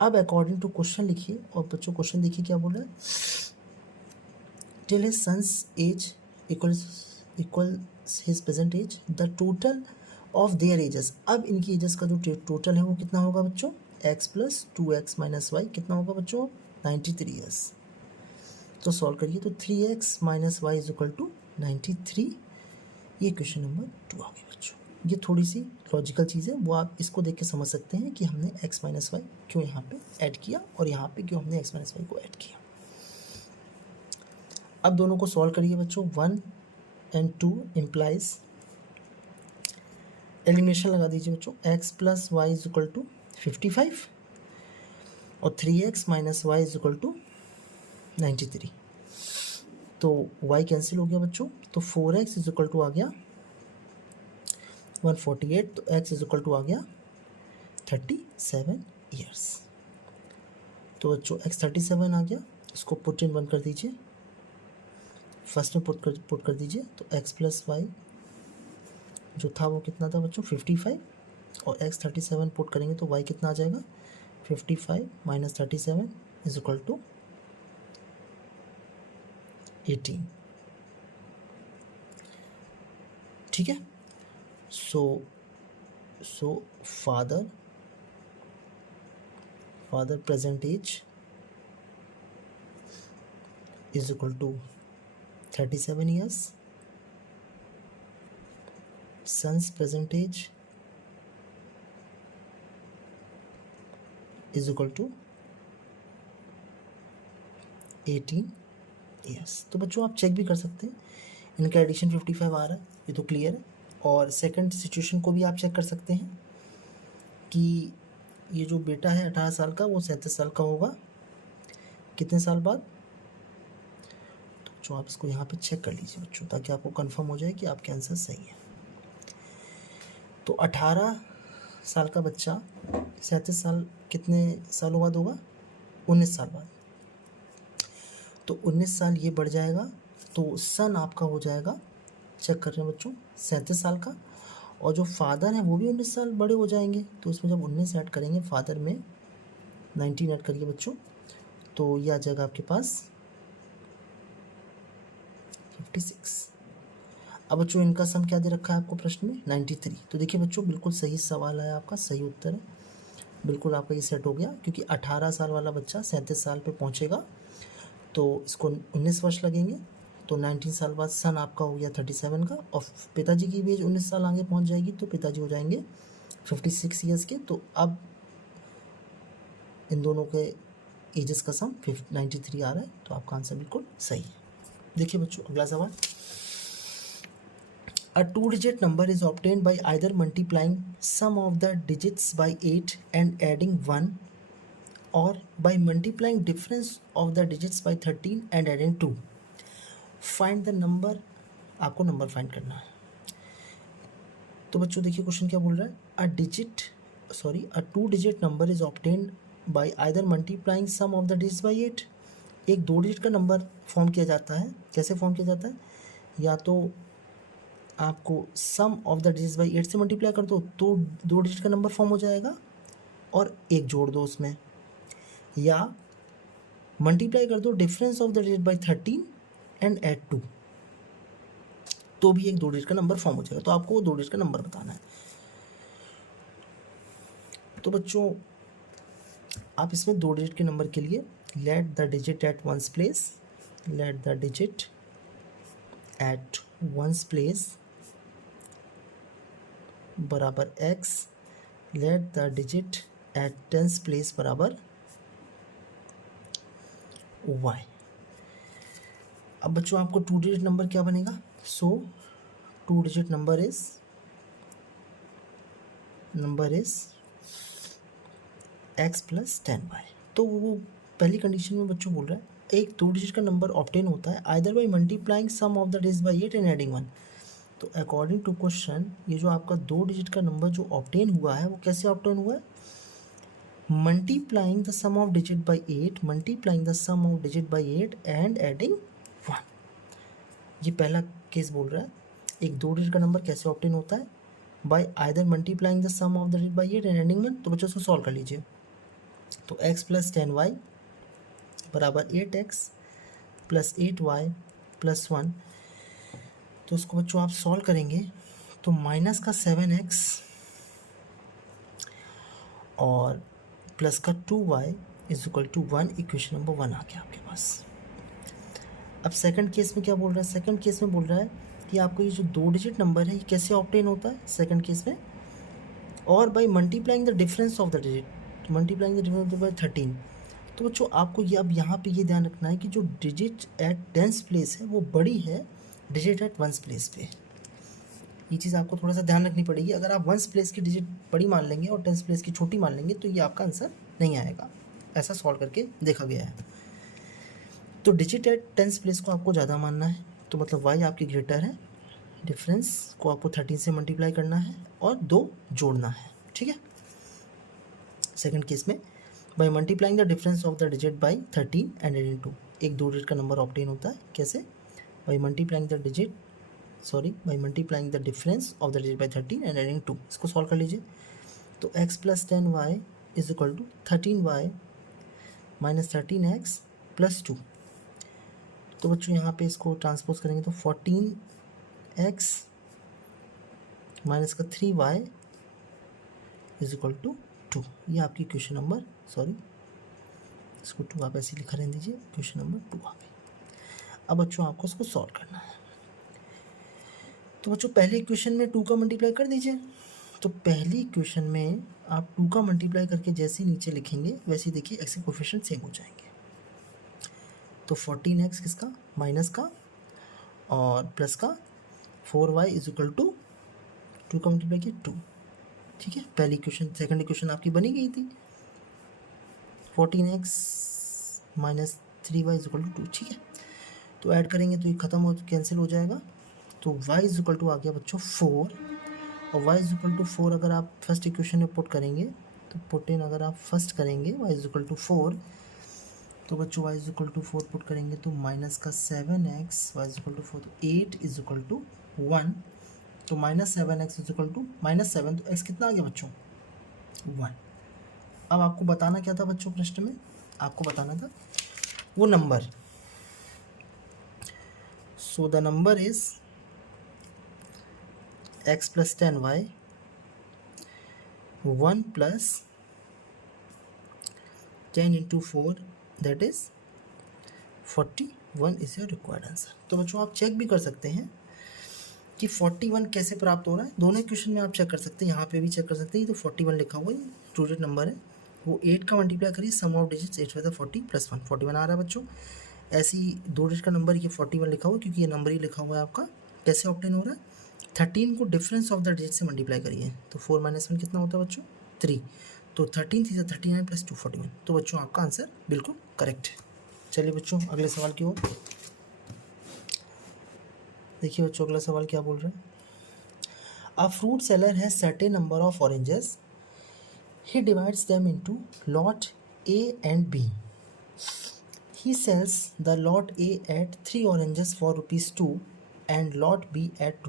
अब अकॉर्डिंग टू क्वेश्चन लिखिए, और बच्चों क्वेश्चन देखिए क्या बोल रहा है, till his son's age equals his present age, the total of their ages. अब इनकी एजेस का जो टोटल है वो कितना होगा बच्चों, x plus 2x minus Y कितना होगा बच्चों, 93 ईयर्स। तो सॉल्व करिए, तो 3x minus y is equal to 93। ये क्वेश्चन नंबर 2 आ गया बच्चों। ये थोड़ी सी लॉजिकल चीज़ है, वो आप इसको देख के समझ सकते हैं कि हमने x माइनस वाई क्यों यहाँ पे ऐड किया और यहाँ पे क्यों हमने x माइनस वाई को ऐड किया। अब दोनों को सॉल्व करिए बच्चों, 1 and 2 इम्प्लाइज, एलिमिनेशन लगा दीजिए बच्चों, x plus y is equal to 55 और 3x minus y is equal to 93, तो y कैंसिल हो गया बच्चों, तो 4x इज इक्वल टू आ गया 148, तो x इज इक्वल टू आ गया 37 ईयर्स। तो बच्चों x 37 आ गया, इसको पुट इन 1 कर दीजिए, फर्स्ट में पुट कर दीजिए, तो x प्लस वाई जो था वो कितना था बच्चों 55, और x 37 पुट करेंगे तो y कितना आ जाएगा 55 माइनस 37 इज इक्वल टू 18। ठीक है, so father present age is equal to 37 years, son's present age is equal to 18 years। तो बच्चों आप चेक भी कर सकते हैं, इनका एडिशन 55 आ रहा है, ये तो क्लियर है। और सेकंड सिचुएशन को भी आप चेक कर सकते हैं कि ये जो बेटा है 18 साल का वो 37 साल का होगा कितने साल बाद, तो बच्चों आप इसको यहाँ पे चेक कर लीजिए बच्चों, ताकि आपको कंफर्म हो जाए कि आपके आंसर सही है। तो 18 साल का बच्चा 37 साल कितने सालों बाद होगा, 19 साल बाद, तो 19 साल ये बढ़ जाएगा, तो सन आपका हो जाएगा, चेक कर रहे हैं बच्चों 37 साल का, और जो फादर है वो भी 19 साल बड़े हो जाएंगे, तो इसमें जब 19 ऐड करेंगे फादर में 19 ऐड करिए बच्चों, तो ये आ जाएगा आपके पास 56। अब बच्चों इनका सम क्या दे रखा है आपको प्रश्न में 93। तो देखिए बच्चों बिल्कुल सही सवाल है आपका, सही उत्तर है, बिल्कुल आपका ये सेट हो गया, क्योंकि 18 साल वाला बच्चा 37 साल पे पहुंचेगा तो इसको 19 वर्ष लगेंगे, तो 19 साल बाद सन आपका हो गया 37 का, और पिताजी की भी एज 19 साल आगे पहुंच जाएगी, तो पिताजी हो जाएंगे 56 ईयर्स के। तो अब इन दोनों के एजेस का सम 93 आ रहा है, तो आपका आंसर बिल्कुल सही है। देखिए बच्चों अगला सवाल, A two-digit number is obtained by either multiplying sum of the digits by 8 and adding 1, or by multiplying difference of the digits by 13 and adding 2. Find the number, आपको नंबर फाइंड करना है। तो बच्चों देखिए क्वेश्चन क्या बोल रहा है, a two-digit number is obtained by either multiplying sum of the digits by 8। एक 2 डिजिट का नंबर फॉर्म किया जाता है, कैसे फॉर्म किया जाता है, या तो आपको सम ऑफ द डिजिट्स बाई 8 से मल्टीप्लाई कर दो तो 2 डिजिट का नंबर फॉर्म हो जाएगा और 1 जोड़ दो उसमें, या मल्टीप्लाई कर दो difference of the digit by 13 and add 2, तो भी एक 2 डिजिट का नंबर फॉर्म हो जाएगा। तो आपको वो 2 डिजिट का नंबर बताना है। तो बच्चों आप इसमें 2 डिजिट के नंबर के लिए let the digit at ones place बराबर x, let the digit at tens place बराबर y। अब बच्चों आपको 2 डिजिट नंबर क्या बनेगा, सो 2 digit number is x plus 10y। तो वो पहली कंडीशन में बच्चों बोल रहा है एक 2 डिजिट का नंबर ऑब्टेन होता है either by multiplying sum of the digits by 8 and adding 1। तो अकॉर्डिंग टू क्वेश्चन ये जो आपका 2 डिजिट का नंबर जो ऑब्टेन हुआ है वो कैसे ऑब्टेन हुआ है, multiplying the sum of digit by 8, multiplying the sum of digit by 8 and adding 1। ये पहला केस बोल रहा है एक 2 डिजिट का नंबर कैसे ऑब्टेन होता है, by either multiplying the sum of the digit by 8 and adding 1। तो बच्चों इसको सॉल्व कर लीजिए। तो x प्लस 10y बराबर 8x प्लस 8y प्लस 1। तो उसको बच्चों आप सॉल्व करेंगे तो माइनस का 7x और प्लस का 2y is equal to 1, equation number 1 आ गया आपके पास। अब सेकंड केस में क्या बोल रहा है, सेकंड केस में बोल रहा है कि आपको ये जो 2 डिजिट नंबर है ये कैसे ऑब्टेन होता है सेकंड केस में, और bye multiplying the difference of the digit, multiplying the difference bye 13। तो बच्चों आपको ये अब यहाँ पे ये ध्यान रखना है कि जो डिजिट एट टेंस प्लेस है वो बड़ी है डिजिट एट वंस प्लेस पे। ये चीज़ आपको थोड़ा सा ध्यान रखनी पड़ेगी। अगर आप वंस प्लेस की डिजिट बड़ी मान लेंगे और टेंस प्लेस की छोटी मान लेंगे तो ये आपका आंसर नहीं आएगा। ऐसा सॉल्व करके देखा गया है। तो डिजिट एट टेंस प्लेस को आपको ज़्यादा मानना है, तो मतलब y आपकी ग्रेटर है, डिफरेंस को आपको 13 से मल्टीप्लाई करना है और 2 जोड़ना है, ठीक है। सेकंड केस में bye multiplying the difference of the digit by 13 and adding 2, एक 2 डिजिट का नंबर ऑब्टेन होता है कैसे, by multiplying the difference of the digit by 13 and adding 2। इसको सॉल्व कर लीजिए। तो x plus 10y is equal to 13y minus 13x plus 2। तो बच्चों यहाँ पे इसको ट्रांसपोज करेंगे तो 14x माइनस का 3y इज इक्वल टू 2। ये आपकी क्वेश्चन नंबर, सॉरी इसको 2 आप ऐसे लिखा रहने दीजिए, क्वेश्चन नंबर 2 आ गई। अब बच्चों आपको इसको सॉल्व करना है। तो बच्चों पहले इक्वेशन में 2 का मल्टीप्लाई कर दीजिए। तो पहली इक्वेशन में आप 2 का मल्टीप्लाई करके जैसे ही नीचे लिखेंगे वैसे ही देखिए एक्स के कोफिशिएंट सेम हो जाएंगे। तो 14x किसका, माइनस का और प्लस का 4y इज इक्वल टू 2 का मल्टीप्लाई किया 2, ठीक है। पहली इक्वेशन, सेकंड इक्वेशन आपकी बनी गई थी 14x minus 3y is equal to 2, ठीक है। तो ऐड करेंगे तो ये खत्म हो कैंसिल हो जाएगा। तो y इज इक्वल टू आ गया बच्चों 4, और y इज इक्वल टू 4 अगर आप फर्स्ट इक्वेशन में पुट करेंगे तो पुट इन अगर आप फर्स्ट करेंगे y इज इक्वल टू 4, तो बच्चों y is equal to 4 put करेंगे तो माइनस का 7x y is equal to 4, तो 8 इज इक्वल टू 1। तो minus 7x is equal to minus 7, तो x कितना आ गया बच्चों 1। अब आपको बताना क्या था बच्चों, प्रश्न में आपको बताना था वो number. So the number is x plus 10y 1 plus 10 into 4 that is 41 is your required answer. तो बच्चों आप चेक भी कर सकते हैं कि 41 कैसे प्राप्त हो रहा है, दोनों इक्वेशन में आप चेक कर सकते हैं, यहाँ पे भी चेक कर सकते हैं। तो 41 लिखा हुआ है, टू डिजिट नंबर है, वो 8 का मल्टीप्लाई करिए सम ऑफ डिजिट्स 8 with 40 प्लस 1 41 आ रहा है बच्चों। ऐसे ही 2 डिजिट का नंबर ये 41 लिखा हुआ है क्योंकि ये नंबर ही लिखा हुआ है आपका। कैसे ऑब्टेन हो रहा है, 13 को डिफरेंस ऑफ द डिजिट से मल्टीप्लाई करिए तो 4 माइनस 1 कितना होता है बच्चों 3, तो 13 थी 39 प्लस 2 41। तो बच्चों आपका आंसर बिल्कुल करेक्ट है। चलिए बच्चों अगले सवाल की ओर देखिए। बच्चों अगला सवाल क्या बोल रहे हैं, a fruit seller has certain number of oranges, he divides them into lot A and B. He sells the lot A at 3 oranges for rupees 2 and lot B at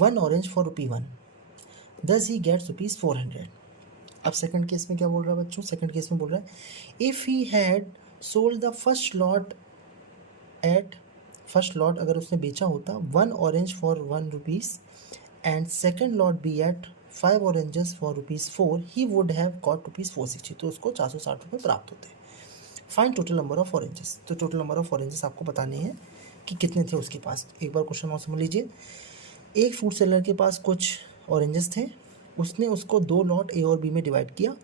1 orange for rupee 1. Thus he gets rupees 400. अब second case में क्या बोल रहा है बच्चों, second case में बोल रहा है if he had sold the first lot अगर उसने बेचा होता 1 orange for 1 rupees and second lot B at 5 oranges for rupees 4 he would have got rupees 460। तो उसको 460 रुपये प्राप्त होते हैं। Find total number of oranges. तो टोटल नंबर ऑफ ऑरेंजेस आपको बताने हैं कि कितने थे उसके पास। एक बार क्वेश्चन और समझ लीजिए। एक फ्रूट सेलर के पास कुछ ऑरेंजेस थे, उसने उसको 2 लॉट ए और बी में डिवाइड किया।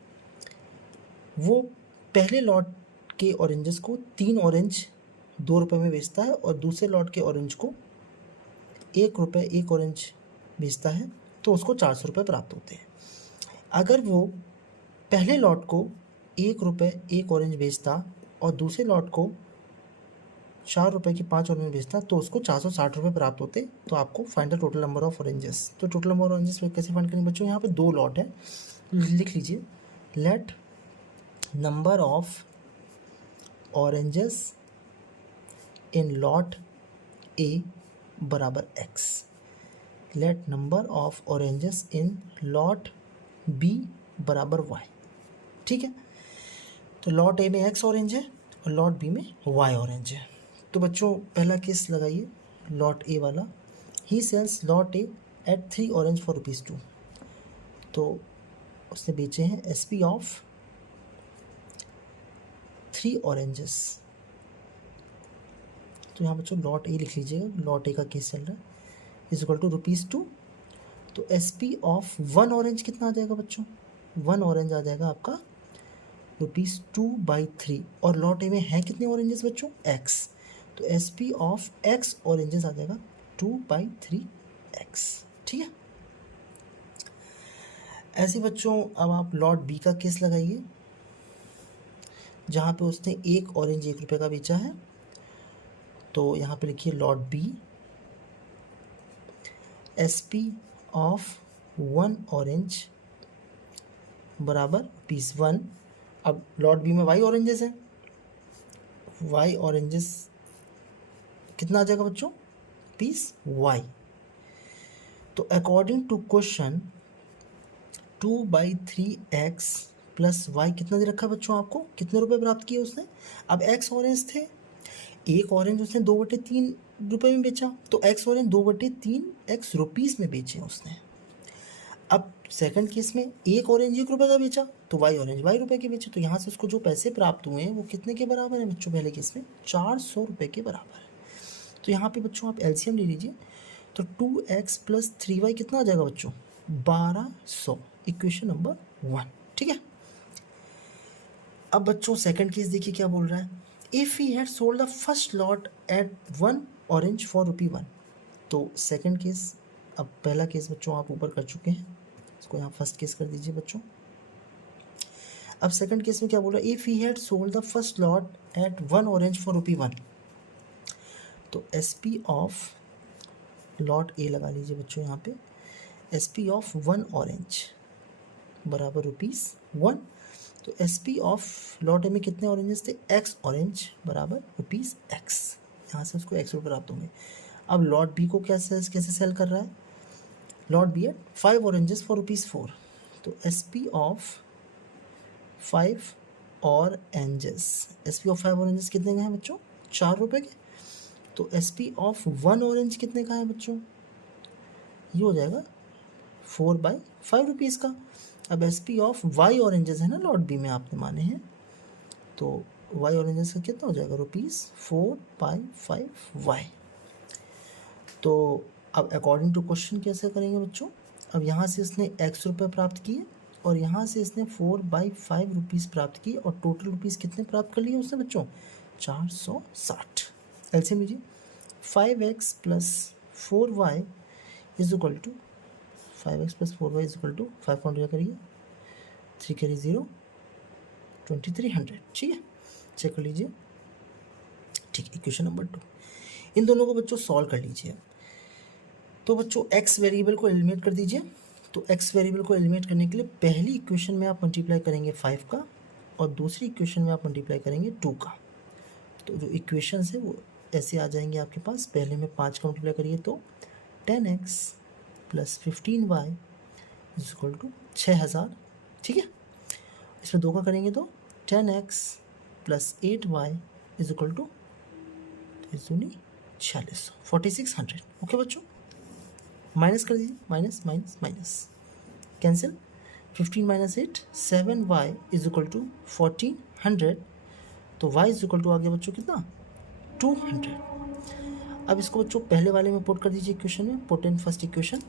वो पहले लॉट के ऑरेंजेस को 3 ऑरेंज 2 रुपये में बेचता है और दूसरे लॉट के ऑरेंज को 1 रुपये 1 ऑरेंज बेचता है, तो उसको 400 रुपये प्राप्त होते हैं। अगर वो पहले लॉट को 1 रुपये 1 ऑरेंज बेचता और दूसरे लॉट को 4 रुपये की 5 ऑरेंज बेचता, तो उसको 460 रुपये प्राप्त होते। तो आपको find the total number of oranges. तो टोटल नंबर ऑफ ऑरेंजेस कैसे फाइंड करेंगे बच्चों? यहाँ पे 2 लॉट है, लिख लीजिए। Let number of oranges in lot A बराबर x। Let number of oranges in lot B बराबर y। ठीक है, तो लॉट ए में x ऑरेंज है और लॉट बी में y ऑरेंज है। तो बच्चों पहला केस लगाइए, लॉट ए वाला। He sells lot A at 3 orange for ₹2। तो उसने बेचे हैं SP ऑफ 3 ऑरेंजेस। तो यहाँ बच्चों लॉट ए लिख लीजिएगा, लॉट ए का केस चल रहा है, इज इक्वल टू ₹2। तो SP ऑफ 1 ऑरेंज कितना आ जाएगा बच्चों? 1 ऑरेंज आ जाएगा आपका ₹2/3। और लॉट ए में है कितने ऑरेंजेस बच्चों? x। तो SP ऑफ x ऑरेंजेस आ जाएगा 2/3x। ठीक है, ऐसे बच्चों अब आप लॉट बी का केस लगाइए, जहाँ पे उसने 1 ऑरेंज 1 रुपये का बेचा है। तो यहाँ पे लिखिए lot B, SP of 1 orange बराबर ₹1। अब लॉट बी में y ऑरेंजेस हैं, y ऑरेंजेस कितना आ जाएगा बच्चों? ₹y। तो according to question 2/3x plus y कितना दे रखा है बच्चों? आपको कितने रुपए प्राप्त किए उसने? अब x ऑरेंज थे, 1 ऑरेंज उसने 2/3 रुपये में बेचा, तो x ऑरेंज 2/3x रुपीज़ में बेचे उसने। अब सेकंड केस में 1 ऑरेंज 1 रुपये का बेचा, तो y ऑरेंज y रुपये के बेचे। तो यहाँ से उसको जो पैसे प्राप्त हुए हैं वो कितने के बराबर हैं बच्चों? पहले केस में 400 रुपये के बराबर है। तो यहाँ पे बच्चों आप एलसीएम ले लीजिए, तो 2x प्लस 3y कितना आ जाएगा बच्चों? 1200। Equation number 1। ठीक है, अब बच्चों सेकंड केस देखिए क्या बोल रहा है। If he had sold the first lot at 1 orange for ₹1। तो सेकंड केस, अब पहला केस बच्चों आप ऊपर कर चुके हैं, इसको यहाँ फर्स्ट केस कर दीजिए बच्चों। अब सेकंड केस में क्या बोल रहा है? If he had sold the first lot at 1 orange for ₹1। तो SP ऑफ लॉट ए लगा लीजिए बच्चों यहाँ पे, SP ऑफ 1 ऑरेंज बराबर ₹1। तो SP ऑफ लॉट ए में कितने ऑरेंजेस थे? x ऑरेंज बराबर ₹x। यहाँ से उसको x रुपये प्राप्त होंगे। अब लॉट बी को कैसे सेल कर रहा है? Lot B at 5 oranges for ₹4। तो SP of 5 oranges, SP of 5 oranges कितने का है बच्चों? 4 रुपये के। तो SP ऑफ 1 ऑरेंज कितने का है बच्चों? ये हो जाएगा 4/5 रुपीज़ का। अब SP ऑफ y ऑरेंजेस है ना लॉट बी में आपने माने हैं, तो y ऑरेंजेस का कितना हो जाएगा? ₹4/5y। तो अब अकॉर्डिंग टू क्वेश्चन कैसे करेंगे बच्चों? अब यहाँ से इसने x रुपये प्राप्त किए और यहाँ से इसने 4/5 रुपीज़ प्राप्त किए, और टोटल रुपीज़ कितने प्राप्त कर लिए उसने बच्चों? 460। एलसीएम लीजिए, 5x plus 4y is equal to 5x plus 4y is equal to 5 count करिए, 3 करिए 0, 2300। ठीक है, चेक कर लीजिए। ठीक, इक्वेशन नंबर 2। इन दोनों को बच्चों सॉल्व कर लीजिए। तो बच्चों x वेरिएबल को एलिमिनेट कर दीजिए। तो x वेरिएबल को एलिमिनेट करने के लिए पहली इक्वेशन में आप मल्टीप्लाई करेंगे 5 का और दूसरी इक्वेशन में आप मल्टीप्लाई करेंगे 2 का। तो जो इक्वेशन है वो ऐसे आ जाएंगे आपके पास। पहले में 5 का मल्टीप्लाई करिए तो 10x plus 15y is equal to 6000। ठीक है, इसमें 2 का करेंगे तो 10x plus 8y is equal to 4600, 4600। Okay बच्चों, माइनस कर दीजिए, minus minus minus cancel, 15 minus 8 7y is equal to 1400। तो y इज इक्वल टू आ गया बच्चों कितना? 200। अब इसको बच्चों पहले वाले में पुट कर दीजिए इक्वेशन में, पुट इन फर्स्ट इक्वेशन।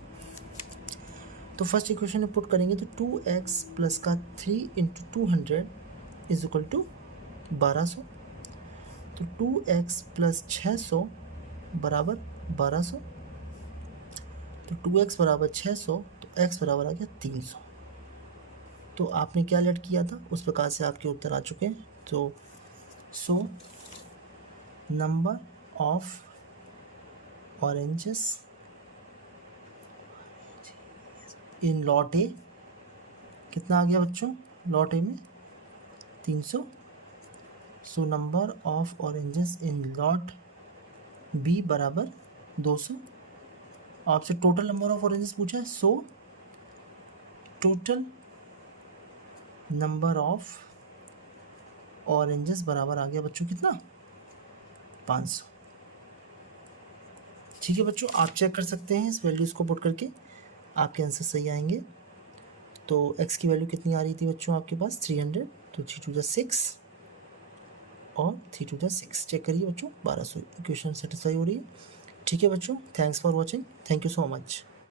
तो फर्स्ट इक्वेशन में पुट करेंगे तो 2x प्लस का 3 इंटू 200 इज इक्वल टू 1200। तो 2x प्लस 600 बराबर 1200। तो 2x बराबर 600, तो x बराबर आ गया 300। तो आपने क्या लेट किया था उस प्रकार से आपके उत्तर आ चुके हैं। तो so number of oranges in lot A कितना आ गया बच्चों, लॉट ए में 300। So number of oranges in lot B बराबर 200। आपसे टोटल नंबर ऑफ ऑरेंजेस पूछा है, so total number of oranges बराबर आ गया बच्चों कितना, 500। ठीक है बच्चों, आप चेक कर सकते हैं इस वैल्यूज़ को पुट करके, आपके आंसर सही आएंगे। तो x की वैल्यू कितनी आ रही थी बच्चों आपके पास 300, तो 3 टू द 6 और 3 टू द 6 चेक करिए बच्चों, 1200 इक्वेशन सेटिस्फाई हो रही है। ठीक है बच्चों, thanks for watching, thank you so much.